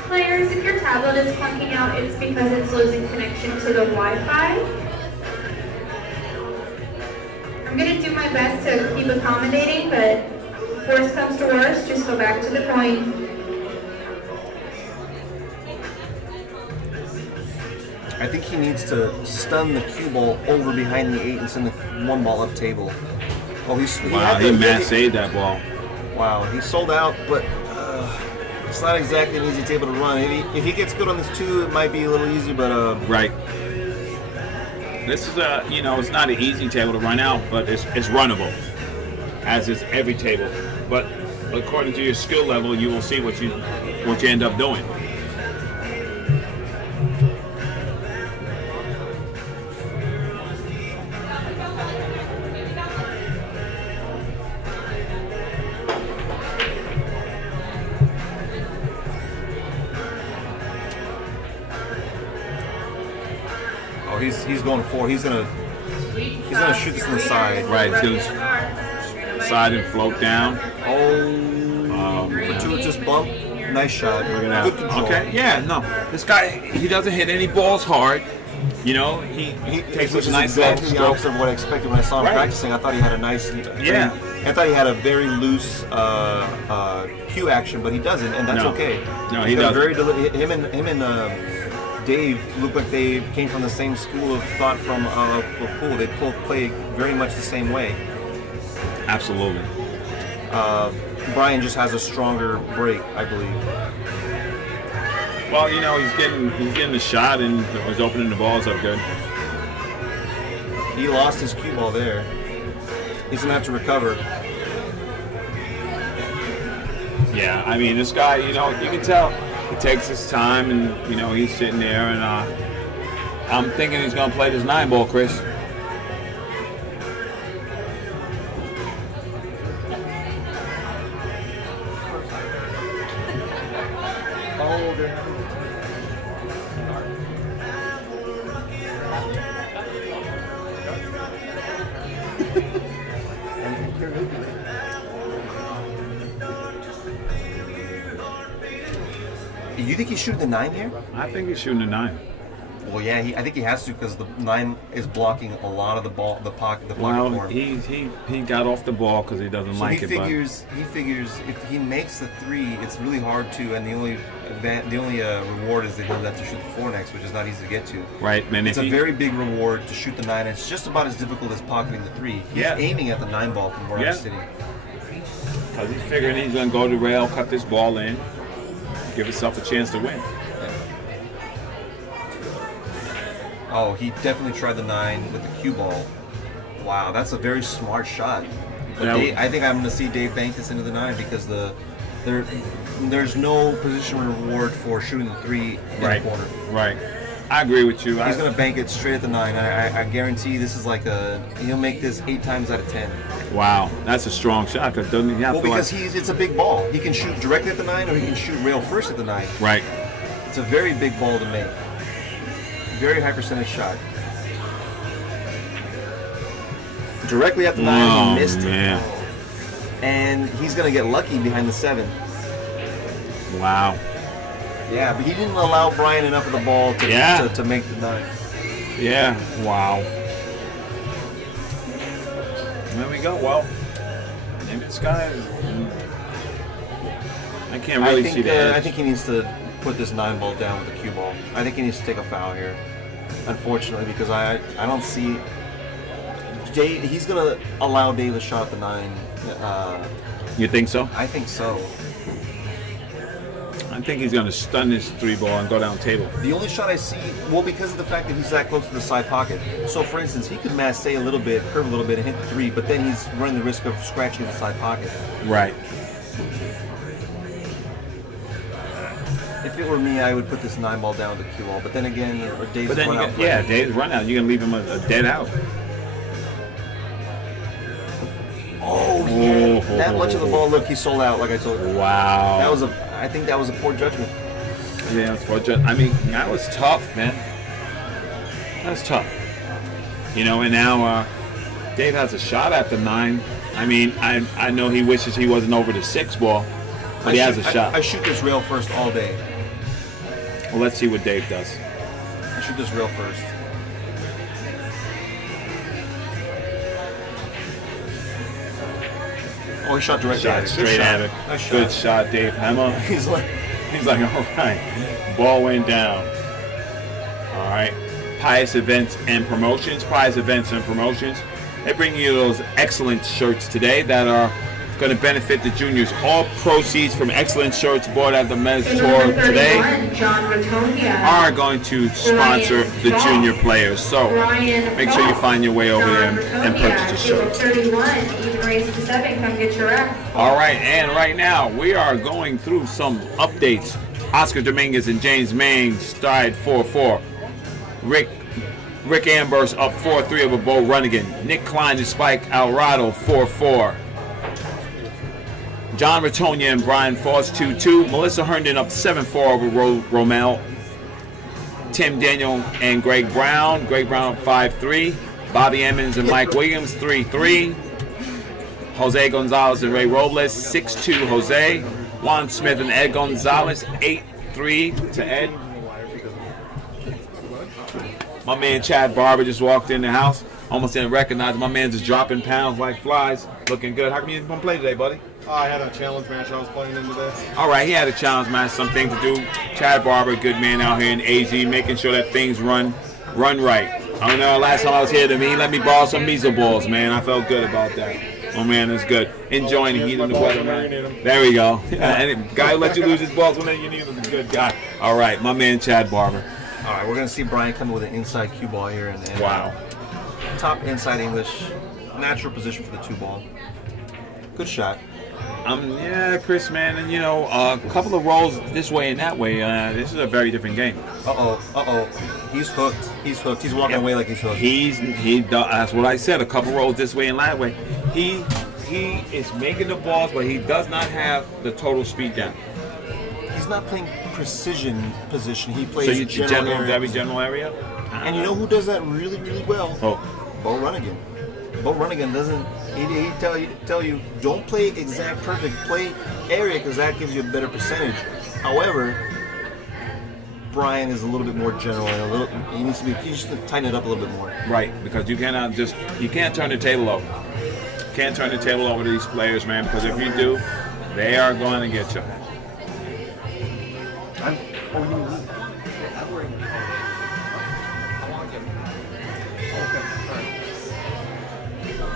Players, if your tablet is clunking out, it's because it's losing connection to the Wi-Fi. I'm going to do my best to keep accommodating, but if worst comes to worst, just go back to the coin. I think he needs to stun the cue ball over behind the 8 and send the 1 ball up table. Oh, Wow, he massaged that ball. Wow, he sold out, but it's not exactly an easy table to run. If he gets good on this 2, it might be a little easier, but Right. This is you know, it's not an easy table to run out, but it's runnable, as is every table. But according to your skill level, you will see what you end up doing. He's going 4. He's gonna shoot this on the side. Right, he's going to side and float down. Fortuitous bump. Nice shot. Good control. Okay, yeah, no. This guy, he doesn't hit any balls hard. You know, he takes which a is nice exactly the stroke. opposite of what I expected when I saw him Right. practicing. I thought he had a nice, Yeah. I thought he had a very loose cue action, but he doesn't, and that's No. okay. No, he He's got a doesn't. very him and Dave look like they came from the same school of thought from pool. They both play very much the same way. Absolutely. Brian just has a stronger break, I believe. Well, you know, he's getting the shot and he's opening the balls up good. He lost his cue ball there. He's gonna have to recover. Yeah, I mean, this guy, you know, you can tell he takes his time, and you know, he's sitting there, and I'm thinking he's gonna play this 9 ball, Chris. You think he's shooting the 9 here? I think he's shooting a 9. Well, yeah, I think he has to because the 9 is blocking a lot of the ball, the pocket for Well, him. he got off the ball because he doesn't like he it. figures if he makes the 3, it's really hard to, and the only reward is that he'll have to shoot the 4 next, which is not easy to get to. Right, man. It's a very big reward to shoot the 9. It's just about as difficult as pocketing the 3. He's aiming at the 9 ball from where I'm sitting. Because he's figuring he's going to go to rail, cut this ball in, give himself a chance to win. Oh, he definitely tried the 9 with the cue ball. Wow, that's a very smart shot. But I think I'm going to see Dave bank this into the 9 because there's no position reward for shooting the 3 in the corner. Right. I agree with you. He's going to bank it straight at the 9. I guarantee this is like he'll make this 8 times out of 10. Wow, that's a strong shot. Cause doesn't he have because it's a big ball. He can shoot directly at the 9 or he can shoot rail first at the 9. Right. It's a very big ball to make. Very high percentage shot. Directly at the 9, he missed it. And he's going to get lucky behind the 7. Wow. Yeah, but he didn't allow Brian enough of the ball to make the 9. Yeah, wow. There we go. Well, maybe this guy, I can't really see that. I think he needs to put this 9 ball down with the cue ball. I think he needs to take a foul here, unfortunately, because I don't see Dave. He's gonna allow Dave a shot at the 9. You think so? I think so. I think he's gonna stun this 3 ball and go down table. The only shot I see, well, because of the fact that he's that close to the side pocket. So, for instance, he could masse a little bit, curve a little bit, and hit the 3, but then he's running the risk of scratching the side pocket. Right. If it were me, I would put this 9 ball down with the cue ball. But then again, or Dave's But then run you out. get, Dave's run out. You're gonna leave him a dead out. Oh, yeah. That much of the ball. Look, he sold out, like I told you. Wow. That was I think that was a poor judgment. Yeah, it's poor judgment. I mean, that was tough, man. That was tough. You know, and now Dave has a shot at the 9. I mean, I know he wishes he wasn't over the 6 ball, but he has a shot. I shoot this rail first all day. Well, let's see what Dave does. I shoot this rail first. Oh, he shot directly at it. Straight at it. Nice Good shot. shot, Dave Hemmah. He's like, all right. Ball went down. All right. Pius Events and Promotions. Pius Events and Promotions. They bring you those excellent shirts today that are going to benefit the juniors. All proceeds from excellent shirts bought at the Mezz tour today are going to sponsor the junior players. So make sure you find your way over there and purchase a shirt. 31, even race to 7, come get your rep. All right, and right now we are going through some updates. Oscar Dominguez and James Main tied 4-4. Rick Amber's up 4-3 over Bo Runnigan. Nick Klein and Spike Alvarado 4-4. John Ratonia and Brian Foss 2-2. Melissa Herndon up 7-4 over Romel. Tim Daniel and Greg Brown. Greg Brown up 5-3. Bobby Emmons and Mike Williams 3-3. Jose Gonzalez and Ray Robles 6-2 Jose. Juan Smith and Ed Gonzalez 8-3 to Ed. My man Chad Barber just walked in the house. Almost didn't recognize him. My man's just dropping pounds like flies. Looking good. How come you didn't come play today, buddy? I had a challenge match I was playing in today. All right, he had a challenge match, something to do. Chad Barber, good man out here in AZ, making sure that things run right. I don't know, last time I was here, he let me borrow some measle balls, man. I felt good about that. Oh, man, that's good. Enjoying the heat of the weather, man. There we go. And the guy who let you lose his balls whenever you need him is a good guy. All right, my man Chad Barber. all right, we're going to see Brian come with an inside cue ball here. And Wow. Top inside English, natural position for the 2 ball. Good shot. Yeah, Chris, man, and you know, a couple of rolls this way and that way. This is a very different game. He's hooked. He's hooked. He's walking away like he's hooked. That's what I said. A couple rolls this way and that way. He is making the balls, but he does not have the total speed down. He's not playing precision position. He plays very general area. And you know who does that really, really well? Oh, Bo Runnigan. Bo Runnigan doesn't. He tell you don't play exact perfect. Play area because that gives you a better percentage. However, Brian is a little bit more general and he needs to tighten it up a little bit more. right, because you can't turn the table over. Can't turn the table over to these players, man, because if you do, they are going to get you.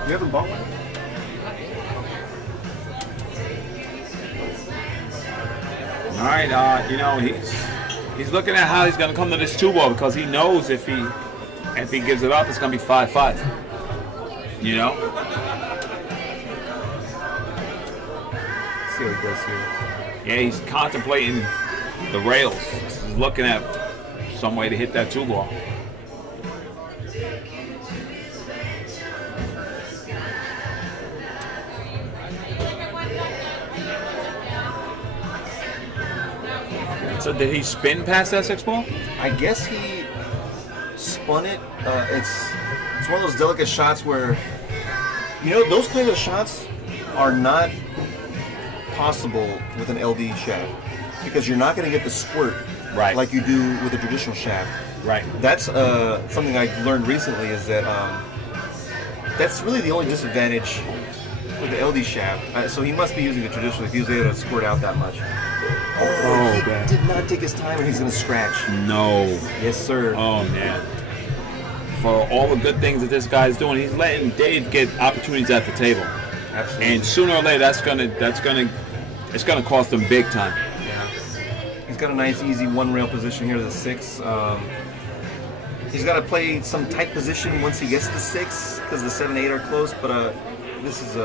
You haven't bought one? All right, you know, he's looking at how he's going to come to this 2 ball because he knows if he gives it up, it's going to be 5-5. You know? See what he does here. Yeah, he's contemplating the rails. He's looking at some way to hit that 2 ball. So did he spin past that 6 ball? I guess he spun it. It's one of those delicate shots where, you know, those kinds of shots are not possible with an LD shaft because you're not going to get the squirt Right. like you do with a traditional shaft. Right. That's something I learned recently is that that's really the only disadvantage with the LD shaft. So he must be using the traditional if he was able to squirt out that much. Oh, he man. did not take his time and he's going to scratch. No. Yes, sir. Oh, man. For all the good things that this guy's doing, he's letting Dave get opportunities at the table. Absolutely. And sooner or later, it's gonna cost him big time. Yeah. He's got a nice, easy 1 rail position here to the 6. He's got to play some tight position once he gets to the 6 because the 7-8 are close. But this is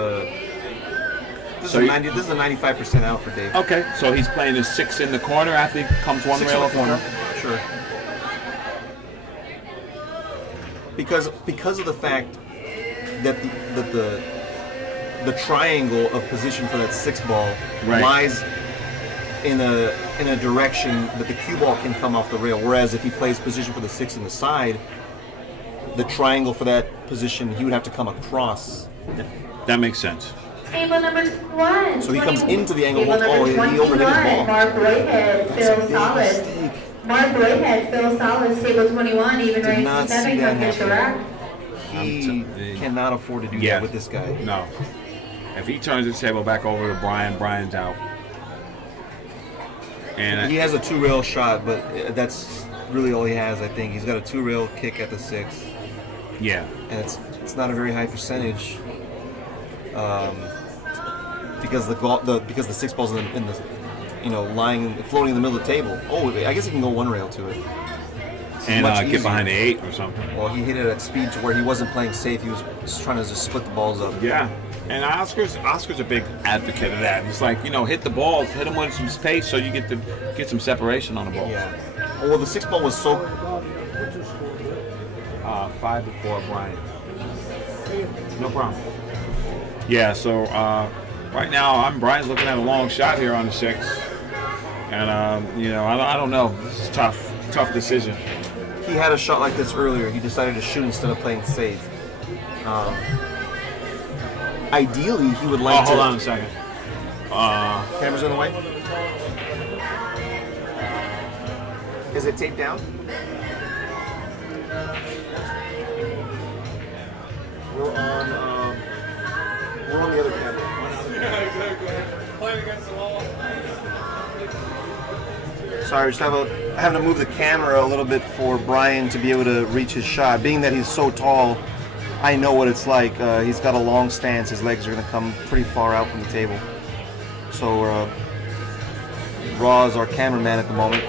This is a 95% out for Dave. Okay, so he's playing his 6 in the corner after he comes one rail off the corner. Sure. Because of the fact that the triangle of position for that 6 ball lies in a direction that the cue ball can come off the rail. Whereas if he plays position for the 6 in the side, the triangle for that position, he would have to come across. That makes sense. Table number 1. So he comes into the angle. Oh, he overhit his ball. Mark Royhead, Phil Salas. Mark Royhead, Phil Salas, table 21, even ranks 7 from Fisher. He cannot afford to do that with this guy. No. If he turns his table back over to Brian, Brian's out. And he has a 2-rail shot, but that's really all he has, I think. He's got a 2-rail kick at the 6. Yeah. And it's not a very high percentage. Because the 6 ball's in the floating in the middle of the table. Oh, I guess he can go 1 rail to it. And get behind the 8 or something. Well, he hit it at speed to where he wasn't playing safe. He was just trying to just split the balls up. Yeah. And Oscar's a big advocate of that. It's like, hit the balls, hit them with some space so you get some separation on the ball. Yeah. Well, the 6 ball was so 5 to 4, Brian. No problem. Yeah, so right now Brian's looking at a long shot here on the 6. And I don't know. This is tough decision. He had a shot like this earlier. He decided to shoot instead of playing safe. Ideally, he would like to... Hold on a second. Camera's in the way? Is it taped down? We're on the other camera. Yeah, exactly. Playing against the wall. Sorry, just having to move the camera a little bit for Brian to be able to reach his shot. Being that he's so tall, I know what it's like. He's got a long stance. His legs are going to come pretty far out from the table. So Raw is our cameraman at the moment.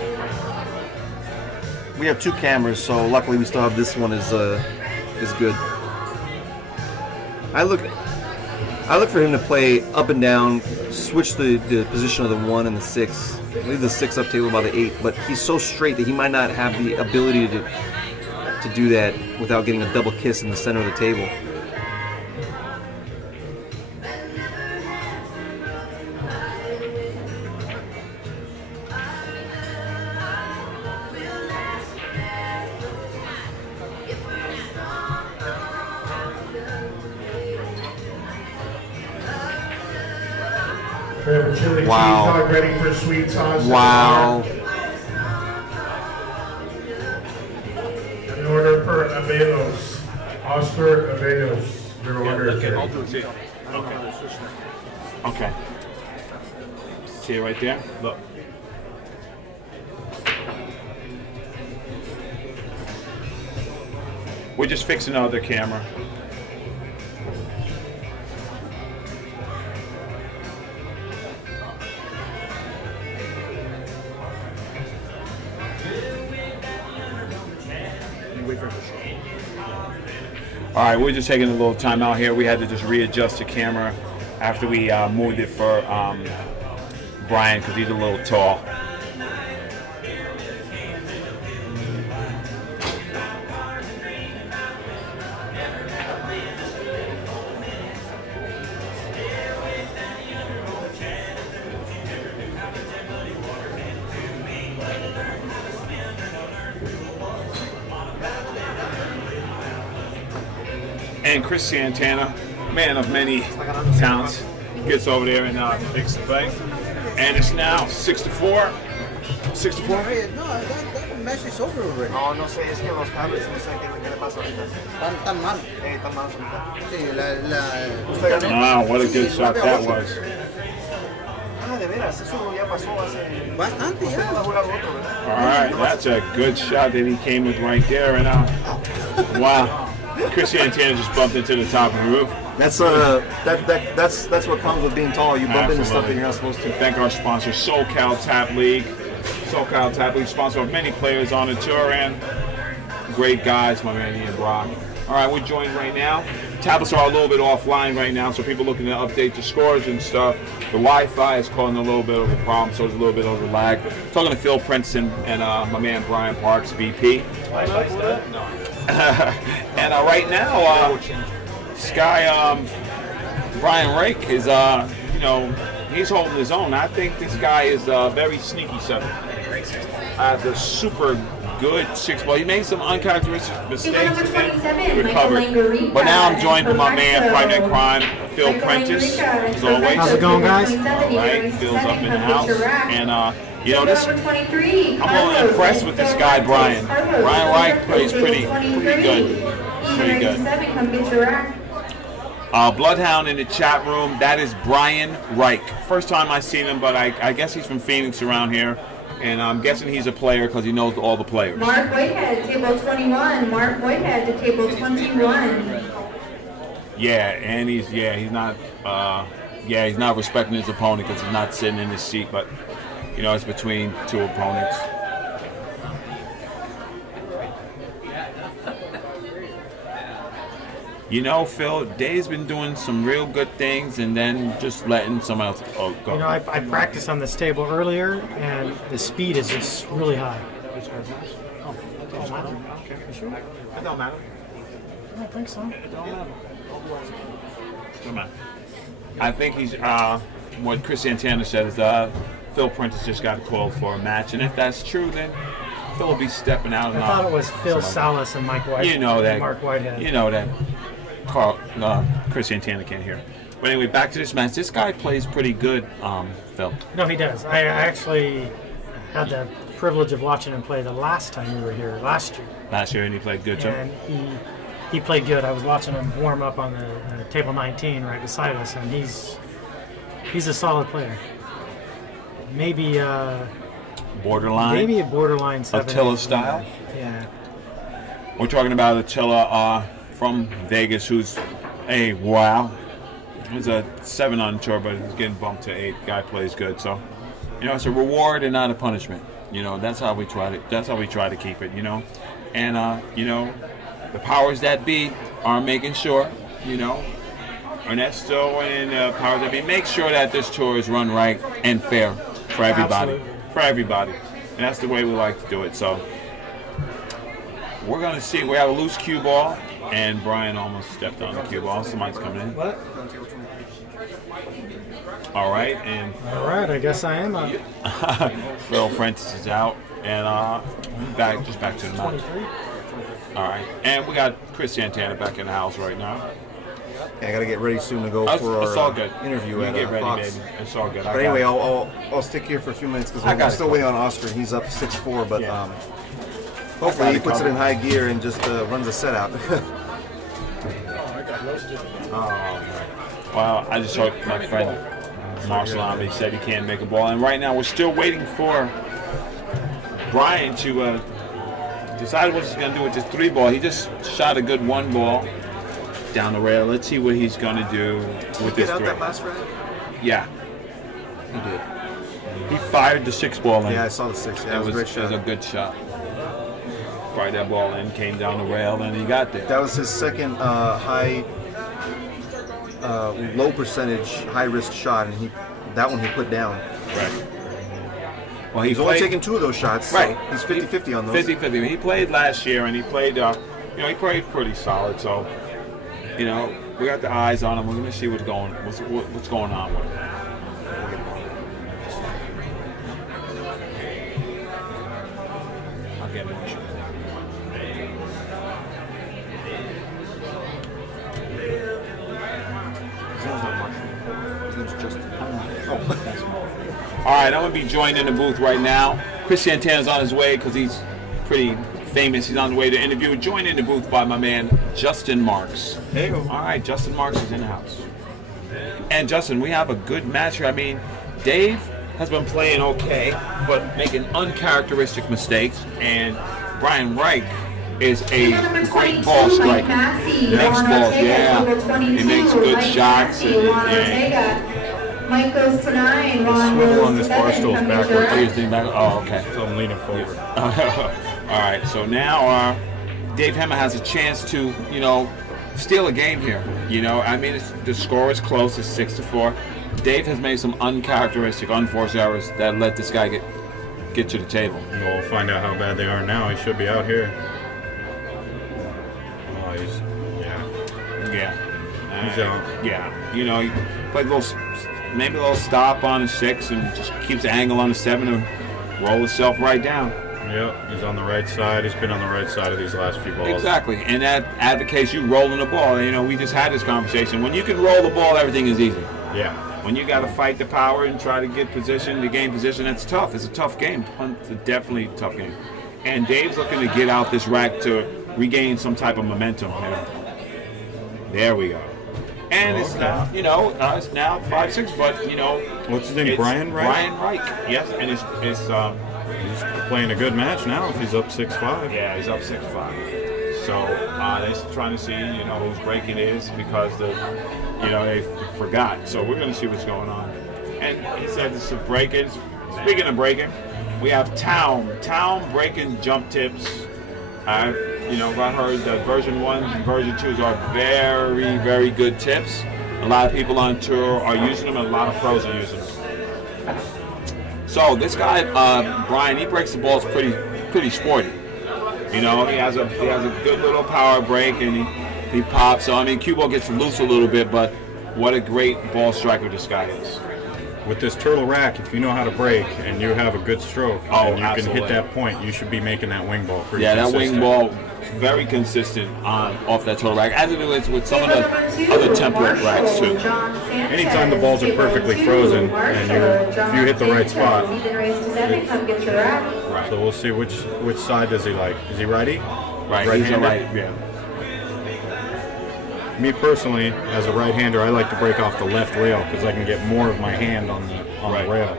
We have 2 cameras, so luckily we still have this one is good. I look for him to play up and down, switch the position of the 1 and the 6, leave the 6 up table by the 8, but he's so straight that he might not have the ability to do that without getting a double kiss in the center of the table. Chili Wow. cheese dog ready for sweet sauce. Wow. An order for Avelos. Oscar Avelos. Your order. I'll do it. See. Okay. See it right there? Look. We're just fixing the other camera. All right, we're just taking a little time out here. We had to just readjust the camera after we moved it for Brian because he's a little tall. And Chris Santana, man of many talents, gets over there and fixes the play. And it's now 6-4. 6-4. No, that match is over already. No, no sé, es que los cables no sé qué le pasa ahorita. Tan mal. Tan mal ahorita. Sí, Wow, what a good shot that was. Ah, de veras, eso ya pasó hace... Bastante, ya. All right, that's a good shot that he came with right there. And wow, Chris Santana just bumped into the top of the roof. That's what comes with being tall. You bump into stuff that you're not supposed to. Thank our sponsor, SoCal Tap League. SoCal Tap League, sponsor of many players on the tour and great guys, my man Ian Brock. All right, we're joined right now tablets are a little bit offline right now, so people looking to update the scores and stuff. The Wi-Fi is causing a little bit of a problem, so there's a little bit of a lag. Talking to Phil Prentice and my man Brian Parks, VP. Wi-Fi's dead? No. And right now, this guy Brian Reich is, you know, he's holding his own. I think this guy is very sneaky setter. The super good 6-ball. He made some uncharacteristic mistakes and recovered. But now I'm joined by my man, Partner in Crime, Phil Prentice, as always. How's it going, guys? All right, Phil's up in the house. And, you know, this, I'm a little impressed with this guy, Brian. Brian Reich plays pretty good. Pretty good. Bloodhound in the chat room, that is Brian Reich. First time I've seen him, but I guess he's from Phoenix around here. And I'm guessing he's a player because he knows all the players. Mark Whitehead, table 21. Mark Whitehead to table 21. Yeah, and he's not he's not respecting his opponent because he's not sitting in his seat, but you know, it's between two opponents. You know, Phil, Dave's been doing some real good things and then just letting someone else go. You know, I practiced on this table earlier, and the speed is just really high. Oh, it don't matter. Okay, you sure? It don't matter. I don't think so. It don't matter. Come on. I think he's, what Chris Santana said is Phil Prentice just got called for a match, and if that's true, then Phil will be stepping out. I thought it was Phil Salas and Mike Whitehead. You know that. Mark Whitehead. You know that. Chris Santana can't hear. But anyway, back to this match. This guy plays pretty good, Phil. No, he does. I actually had the privilege of watching him play the last time we were here, last year. Last year, and he played good, too. And he played good. I was watching him warm up on the table 19 right beside us, and he's a solid player. Maybe borderline. Maybe a borderline 7. Attila style. Yeah. We're talking about Attila from Vegas, who's a wow. He's a 7 on tour, but he's getting bumped to 8. Guy plays good, so you know it's a reward and not a punishment. You know that's how we try to. That's how we try to keep it. You know, and you know, the powers that be are making sure. You know, Ernesto and powers that be make sure that this tour is run right and fair for everybody. Absolutely. For everybody, and that's the way we like to do it. So we're gonna see. We have a loose cue ball. And Brian almost stepped on the cue ball. Somebody's coming in. What? All right, I guess I am. Phil Prentice is out, and back to the match. All right, and we got Chris Santana back in the house right now. Yeah, I gotta get ready soon to go for it's all our good. interview You at get ready, Fox. baby. It's all good. But anyway, I'll stick here for a few minutes because I'm still waiting on Oscar. He's up 6-4, but hopefully he puts it in high gear and just runs a set out. Well, I just talked to my friend Marshall Ambe. He said he can't make a ball, and right now we're still waiting for Brian to decide what he's going to do with this 3-ball. He just shot a good 1 ball down the rail. Let's see what he's going to do with this 3. That last rag? Yeah, He did. he fired the 6-ball in. Yeah, I saw the 6. Yeah, it was a great shot. It was a good shot. Fired that ball in, came down the rail, and he got there. That was his second low percentage, high risk shot, and that one he put down. Right. Well, he's only taken 2 of those shots. Right. So he's 50-50 on those. 50-50. He played last year, and he played, he played pretty solid. So, you know, we got the eyes on him. We're going to see what's going on with him. I'll get him. All right, I'm going to be joined in the booth right now. Chris Santana's on his way because he's pretty famous. He's on the way to interview. Joined in the booth by my man, Justin Marks. Hey. All right, Justin Marks is in the house. And Justin, we have a good match here. I mean, Dave has been playing okay, but making uncharacteristic mistakes. And Brian Reich is a great ball striker. He makes balls, yeah. He makes good shots. Mike goes to 9. Swivel on this bar stool's backward. Oh, okay. So I'm leaning forward. All right, so now Dave Hemmah has a chance to, you know, steal a game here. You know, I mean, the score is close. It's 6-4. Dave has made some uncharacteristic, unforced errors that let this guy get to the table. We'll find out how bad they are now. He should be out here. Oh, he's he's out. Yeah, you know, he played maybe a little stop on a 6 and just keeps the angle on a 7 and roll himself right down. Yep, he's on the right side. He's been on the right side of these last few balls. Exactly, and that advocates you rolling the ball. You know, we just had this conversation. When you can roll the ball, everything is easy. Yeah. When you got to fight the power and try to get position, to gain position, that's tough. It's a tough game. It's a definitely a tough game. And Dave's looking to get out this rack to regain some type of momentum here. There we go. And it's now, you know, it's now 5-6, but you know, what's his name? Brian Reich. Brian Reich. Yes, and it's he's playing a good match now. If he's up 6-5. Yeah, he's up 6-5. So they're trying to see, you know, whose break it is because they forgot. So we're going to see what's going on. And he said this is break-ins. Speaking of breaking, we have Town breaking jump tips. I heard that version 1 and version 2 are very, very good tips. A lot of people on tour are using them, and a lot of pros are using them. So this guy, Brian, he breaks the balls pretty sporty. You know, he has a good little power break, and he pops. So I mean, cue ball gets loose a little bit, but what a great ball striker this guy is. With this turtle rack, if you know how to break and you have a good stroke and you absolutely can hit that point, you should be making that wing ball pretty consistent. That wing ball very consistent off that turtle rack, as it relates with some of the other template racks too. Anytime the balls are perfectly frozen and if you hit the right spot. Right. So we'll see which side does he like. Is he righty? Right. He's a right. Yeah. Me personally, as a right-hander, I like to break off the left rail because I can get more of my hand on the rail.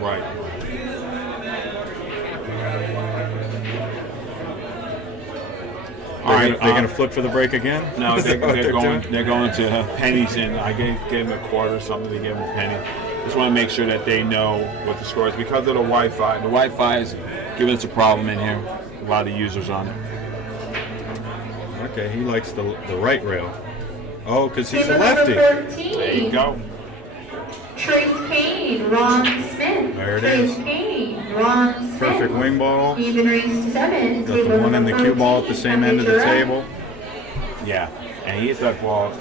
Right. They're going to flip for the break again? No, they're going to pennies, and I gave them a quarter or something. They gave them a penny. Just want to make sure that they know what the score is because of the Wi-Fi. The Wi-Fi is giving us a problem in here. A lot of users on it. Okay, he likes the right rail. Oh, because he's a lefty. 14. There you go. Trace Kane, Ron Smith. There it Trace is. Kane, Ron Smith. Perfect wing ball. Even raised to 7. Got the one and the cue ball at the same end of the table. Yeah, and he hit that ball.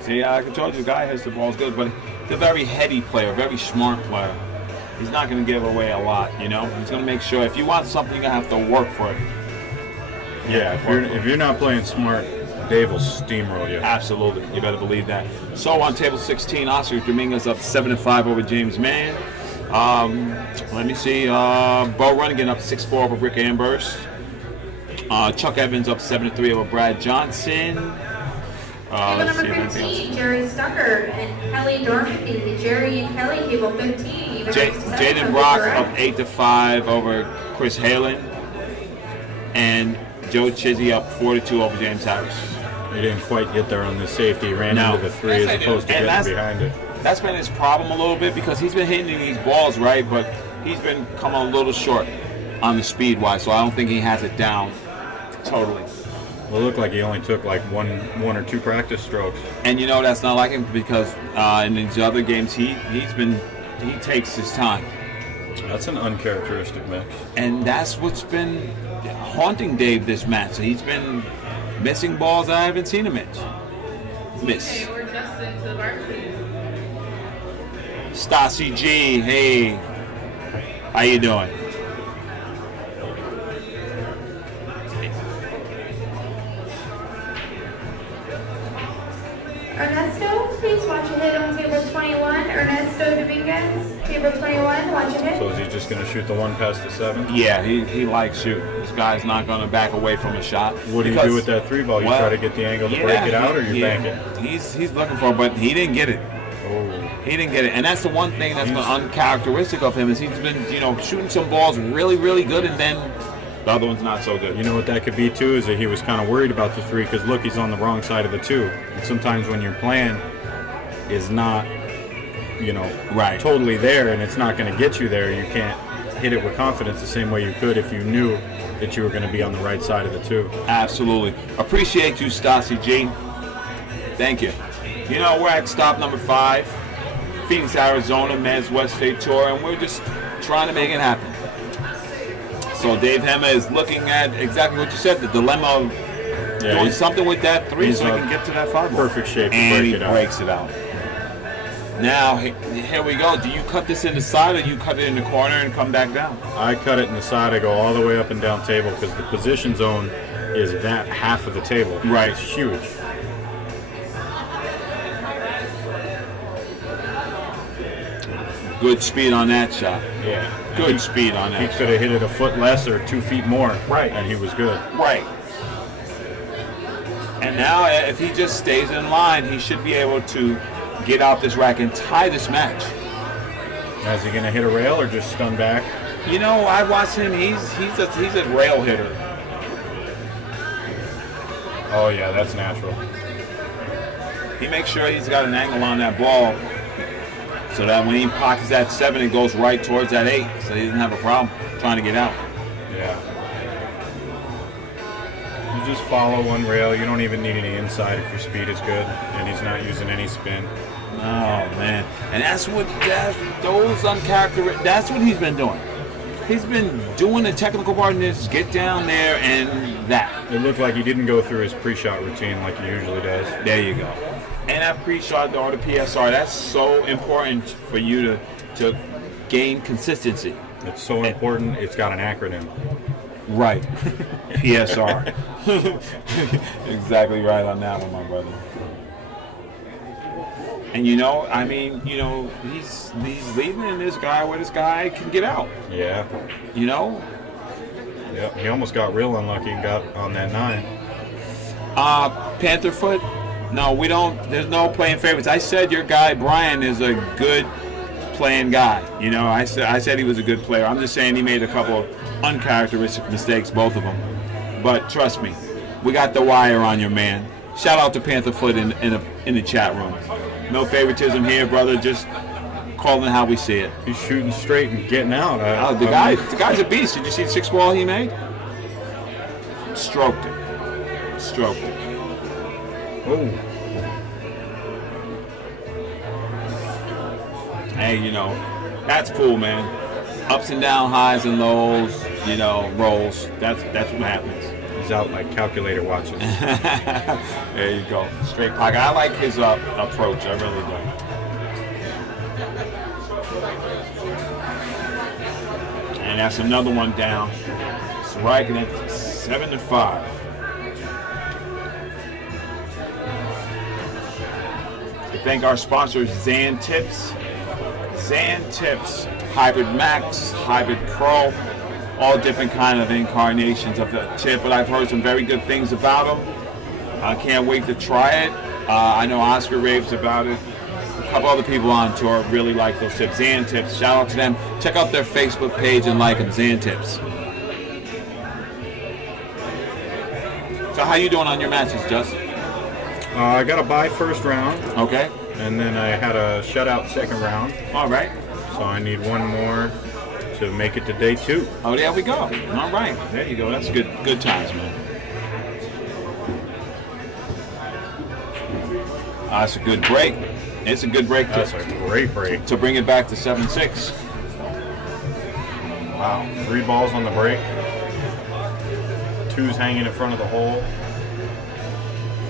See, I told you the guy hits the balls good, but he's a very heady player, very smart player. He's not going to give away a lot, you know. He's going to make sure if you want something, you're going to have to work for it. Yeah, if you're not playing smart, Dave will steamroll you. Absolutely, you better believe that. So on table 16, Oscar Dominguez up 7-5 over James Mann. Let me see, Bo Runnigan up 6-4 over Rick Ambers. Chuck Evans up 7-3 over Brad Johnson. Table number 15, Jerry Stucker and Kelly Dorothy. Jerry and Kelly, table 15. Jaden Brock up 8-5 over Chris Halen. And Joe Chizzy up 4-2 over James Harris. He didn't quite get there on the safety. He ran into the 3 as opposed to getting behind it. That's been his problem a little bit because he's been hitting these balls right, but he's been coming a little short on the speed-wise, so I don't think he has it down totally. Well, it looked like he only took like one or two practice strokes. And you know that's not like him because in these other games he takes his time. That's an uncharacteristic mix. And that's what's been haunting Dave this match. He's been missing balls I haven't seen him miss. Stassi G, hey, how you doing? Ernesto, please watch a hit on table 21. Ernesto Dominguez, table 21, watch a hit. So is he just going to shoot the one past the 7? Yeah, he likes shooting. This guy's not going to back away from a shot. What do you do with that 3 ball? You try to get the angle to break it out, or you bank it? He's looking for it, but he didn't get it. Oh. He didn't get it, and that's the one thing that's been uncharacteristic of him is he's been, shooting some balls really, really good, and then the other one's not so good. You know what that could be too is that he was kind of worried about the 3 because look, he's on the wrong side of the 2. And sometimes when your plan is not, totally there, and it's not going to get you there, you can't hit it with confidence the same way you could if you knew that you were going to be on the right side of the 2. Absolutely. Appreciate you, Stassi G. Thank you. You know, we're at stop number 5, Phoenix, Arizona, Mezz West State Tour, and we're just trying to make it happen. So Dave Hemmah is looking at exactly what you said, the dilemma of doing something with that 3 so he can get to that 5 ball. Perfect shape to and break he it out. breaks it out. Now, here we go. Do you cut this in the side or you cut it in the corner and come back down? I cut it in the side. I go all the way up and down table because the position zone is that half of the table. Right. It's huge. Good speed on that shot. Yeah. Good speed on that He shot. could have hit it a foot less or 2 feet more. Right. And he was good. Right. And now, if he just stays in line, he should be able to get out this rack and tie this match. Now, is he going to hit a rail or just stun back? You know, I watch him. He's a rail hitter. Oh, yeah, that's natural. He makes sure he's got an angle on that ball so that when he pockets that 7, it goes right towards that 8. So he doesn't have a problem trying to get out. Yeah. You just follow one rail. You don't even need any inside if your speed is good and he's not using any spin. Oh man, and that's what he's been doing. He's been doing the technical part in this, get down there and that. It looked like he didn't go through his pre-shot routine like he usually does. There you go. And that pre-shot or the PSR, that's so important for you to gain consistency. It's so important. It's got an acronym. Right. PSR. Exactly right on that one, my brother. And you know, I mean, you know, he's leaving this guy where this guy can get out. Yeah. You know? Yep. He almost got real unlucky and got on that 9. Panther foot? No, we don't. There's no playing favorites. I said your guy Brian is a good playing guy. You know, I said he was a good player. I'm just saying he made a couple of uncharacteristic mistakes, both of them. But trust me, we got the wire on your man. Shout out to Panther Foot in the chat room. No favoritism here, brother. Just calling how we see it. He's shooting straight and getting out. The guy's a beast. Did you see the 6 ball he made? Stroked it. Stroked it. Oh. Hey, you know, that's cool, man. Ups and down, highs and lows, you know, rolls. That's what happens. He's out like calculator watching. There you go. Straight pocket. I like his approach. I really do. And that's another one down. It's Reich at 7-5. We thank our sponsors, Zan Tips. Zan Tips, Hybrid Max, Hybrid Pro, all different kind of incarnations of the tip, but I've heard some very good things about them. I can't wait to try it. I know Oscar raves about it. A couple other people on tour really like those tips. Zan Tips, shout out to them. Check out their Facebook page and like them, Zan Tips. So how you doing on your matches, Justin? I got a bye first round. Okay. And then I had a shutout second round. All right. So I need one more to make it to day 2. Oh, there we go. All right. There you go. That's good times, man. That's a good break. It's a good break. That's a great break. To bring it back to 7-6. Wow. 3 balls on the break. 2's hanging in front of the hole.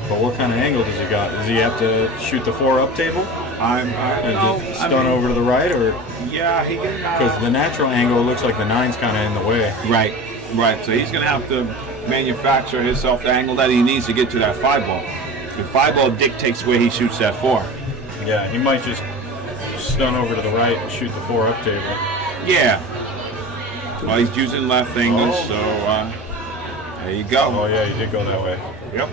But what kind of angle does he got? Does he have to shoot the 4 up table? I don't know. Just stun over to the right, or yeah, he can. Because the natural angle looks like the 9's kind of in the way. Right. So he's going to have to manufacture himself the angle that he needs to get to that 5 ball. The 5 ball dictates where he shoots that 4. Yeah, he might just stun over to the right and shoot the 4 up table. Yeah. Well, he's using left English, so there you go. Oh yeah, he did go that way. Yep.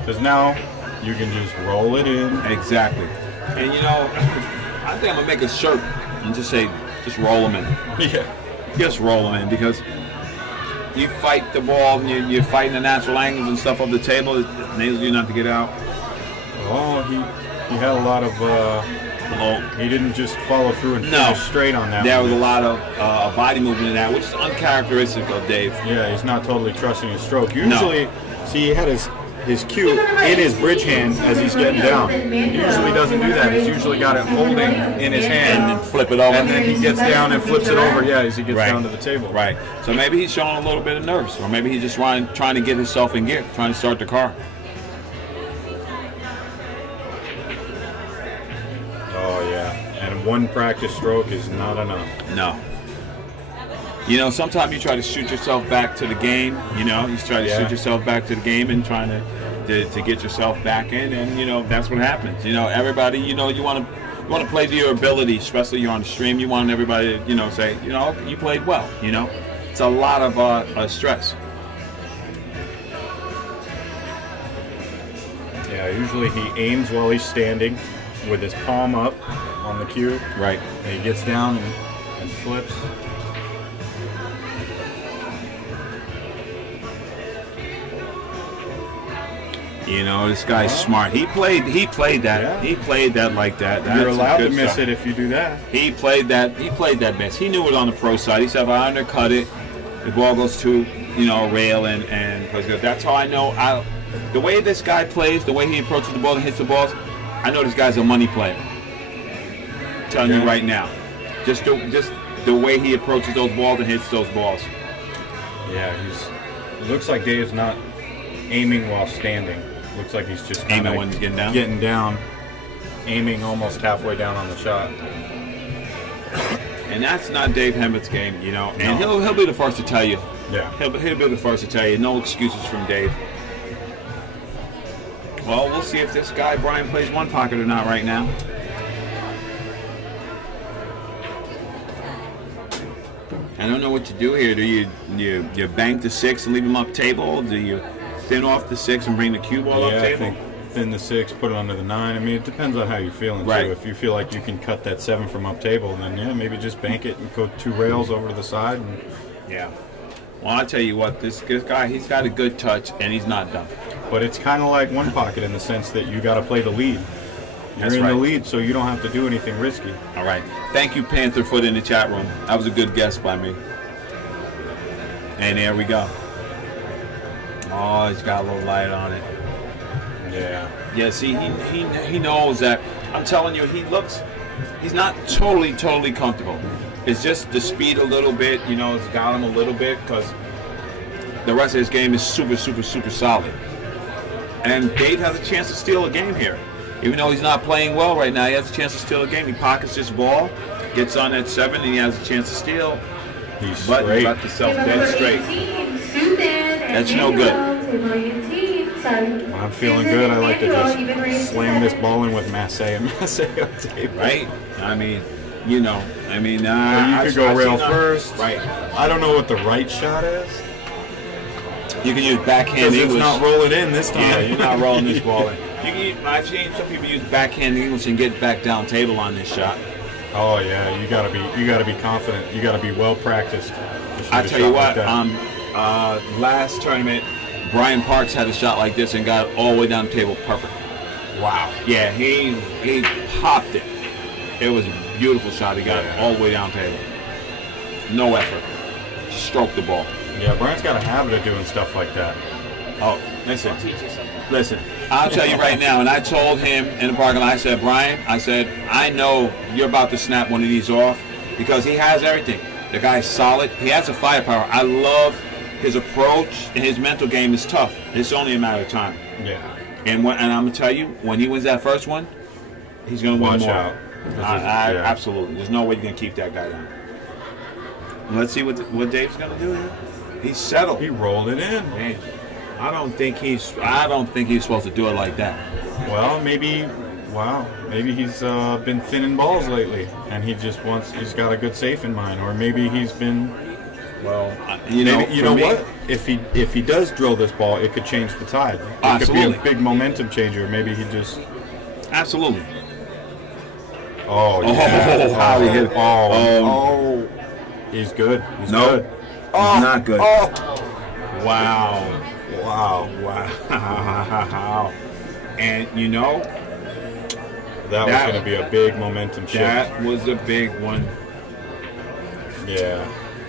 Because now you can just roll it in. Exactly. And you know, I think I'm gonna make a shirt and just say, just roll them in. Yeah. Just roll them in, because you fight the ball and you're fighting the natural angles and stuff of the table. It enables you not to get out. Oh, he had a lot of Oh, He didn't just follow through and No. finish straight on that. there one. was a lot of body movement in that, which is uncharacteristic of Dave. Yeah, he's not totally trusting his stroke. Usually, see, he had his cue in his bridge hand as he's getting down. He usually doesn't do that. He's usually got it holding in his hand And then flip it over. and then he gets down and flips it over. Yeah, as he gets Right. down to the table. Right. So maybe he's showing a little bit of nerves, or maybe he's just trying to get himself in gear, trying to start the car. Oh yeah, and one practice stroke is not enough. No. You know, sometimes you try to shoot yourself back to the game. You know, you try to shoot yourself back to the game and trying to get yourself back in, and you know that's what happens. You know, everybody. You know, you want to play to your ability, especially you're on the stream. You want everybody to say, you know, you played well. You know, it's a lot of stress. Yeah, usually he aims while he's standing with his palm up on the cue. Right. And he gets down and flips. You know, this guy's smart. He played that. Yeah. He played that like that. You're That's allowed to good miss stuff. it if you do that. He played that miss. He knew it on the pro side. He said, if I undercut it, the ball goes to, you know, a rail and plays good. That's how I know. The way this guy plays, the way he approaches the ball and hits the balls, I know this guy's a money player. I'm telling you right now. Just the way he approaches those balls and hits those balls. Yeah, looks like Dave's not aiming while standing. Looks like he's just Aiming when he's getting down? Getting down, aiming almost halfway down on the shot. And that's not Dave Hemmett's game, you know. And No. he'll be the first to tell you. Yeah. He'll be the first to tell you. No excuses from Dave. Well, we'll see if this guy Brian plays one pocket or not right now. I don't know what to do here. Do you bank the 6 and leave him up table? Do you thin off the 6 and bring the cue ball up I table? think thin the 6, put it under the 9. I mean, it depends on how you're feeling Right. too. If you feel like you can cut that 7 from up table, then yeah, maybe just bank it and go 2 rails over to the side. And, Yeah. Well, I'll tell you what, this guy, he's got a good touch, and he's not done. but it's kind of like one pocket in the sense that you got to play the lead. You're That's in right. the lead, so you don't have to do anything risky. All right. Thank you, Pantherfoot, in the chat room. That was a good guess by me. And there we go. Oh, he's got a little light on it. Yeah. Yeah, see, he knows that. I'm telling you, he's not totally comfortable. It's just the speed a little bit, you know, it's got him a little bit because the rest of his game is super solid. And Dave has a chance to steal a game here. Even though he's not playing well right now, he has a chance to steal a game. He pockets this ball, gets on that 7, and he has a chance to steal. He's But he straight. left himself dead straight. That's no good. I'm feeling good. I like to just slam this ball in with Mezz and Mezz on tape. Right? I mean, you know, Or you could go rail first. Right. I don't know what the right shot is. You can use backhand Because it's English. not rolling in this time. Yeah, you're not rolling this ball in. I've seen some people use backhand English and get back down table on this shot. Oh yeah, you gotta be confident. You gotta be well practiced. to shoot I a tell you shot what, like that. last tournament, Brian Parks had a shot like this and got it all the way down the table perfect. Wow. Yeah, he popped it. It was a beautiful shot. He got it all the way down the table. No effort. Just stroked the ball. Yeah, Brian's got a habit of doing stuff like that. Oh, listen. I'll tell you right now, and I told him in the parking lot, I said, Brian, I know you're about to snap one of these off because he has everything. The guy's solid. He has the firepower. I love his approach, and his mental game is tough. It's only a matter of time. Yeah. And I'm going to tell you, when he wins that first one, he's going to win Watch more. out. Absolutely. There's no way you're going to keep that guy down. Let's see what Dave's going to do here. He's settled. He rolled it in. Man, I don't think he's supposed to do it like that. Well, maybe he's been thinning balls lately, and he's got a good safe in mind, or maybe he's been. Well, You know what? If he does drill this ball, it could change the tide. It Absolutely. could be a big momentum changer. Maybe he just. Absolutely. Oh yeah! Oh, how he hit it. Oh, he's good. He's No. good. He's not good. Oh. Wow. Wow. Wow. And you know, that was going to be a big momentum shift. That was a big one. Yeah.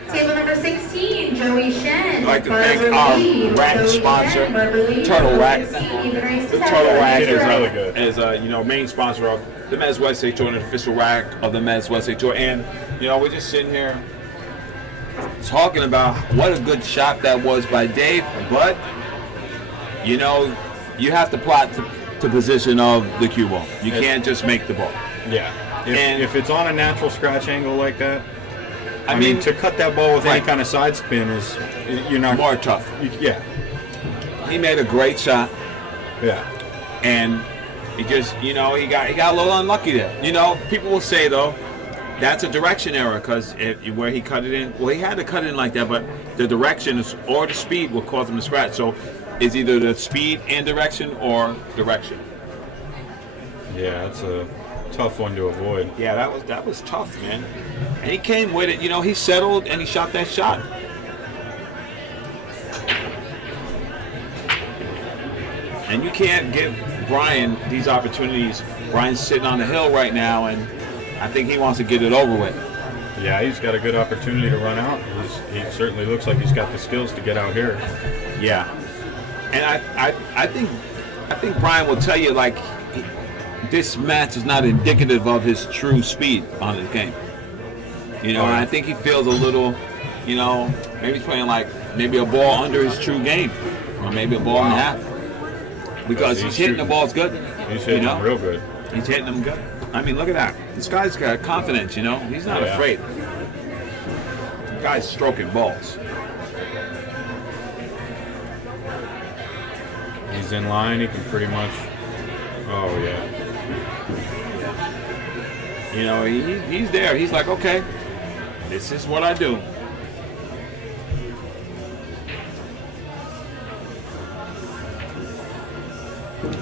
Table number 16, Joey Shen. I'd like to thank our rack sponsor, Turtle Rack. The Turtle Rack is really good. Is main sponsor of the MWST Tour and an official rack of the MWST Tour. And we're just sitting here talking about what a good shot that was by Dave. But you have to plot to position of the cue ball. You can't just make the ball. Yeah. If it's on a natural scratch angle like that. I mean, to cut that ball with any kind of side spin you're not more tough. Yeah. He made a great shot. Yeah. And he just, he got a little unlucky there. People will say though, that's a direction error because where he cut it in. Well, he had to cut it in like that, but the direction or the speed will cause him to scratch. So it's either the speed and direction or direction. Yeah, that's a tough one to avoid. Yeah, that was tough, man. And he came with it. He settled and he shot that shot. And you can't give Brian these opportunities. Brian's sitting on the hill right now, and I think he wants to get it over with. Yeah, he's got a good opportunity to run out. He certainly looks like he's got the skills to get out here. Yeah, and I think Brian will tell you this match is not indicative of his true speed on his game. And I think he feels a little, maybe he's playing maybe a ball under his true game, or maybe a ball and a half. Because he's hitting the balls good. He's hitting them real good. He's hitting them good. I mean, look at that. This guy's got confidence, He's not afraid. The guy's stroking balls. He's in line. He can pretty much. Oh yeah. He's there. He's like, okay, this is what I do.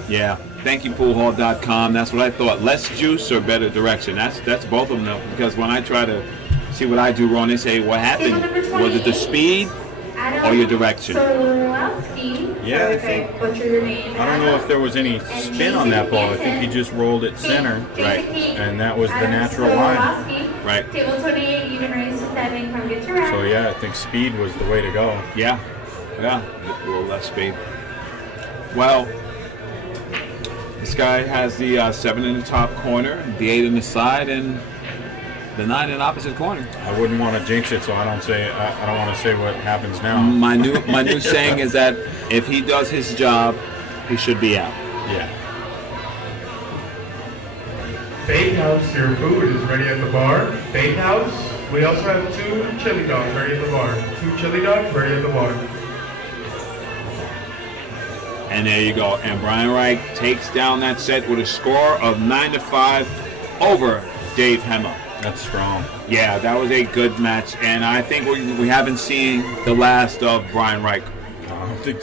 Yeah, thank you, poolhall.com. That's what I thought. Less juice or better direction. That's both of them, though. Because when I try to see what I do wrong, they say, what happened? Was it the speed or your direction? Yeah, I don't know if there was any spin on that ball. I think he just rolled it center. Right. And that was the natural line. Right. So, yeah, I think speed was the way to go. Yeah. Yeah, a little less speed. Well, this guy has the 7 in the top corner, the 8 in the side, and the 9 in the opposite corner. I wouldn't want to jinx it, so I don't want to say what happens now. My new saying is that if he does his job, he should be out. Yeah. Bakehouse, your food is ready at the bar. Bakehouse, we also have 2 chili dogs ready at the bar. 2 chili dogs ready at the bar. And there you go. And Brian Reich takes down that set with a score of 9-5 over Dave Hemmah. That's strong. Yeah, that was a good match. And I think we haven't seen the last of Brian Reich. I don't think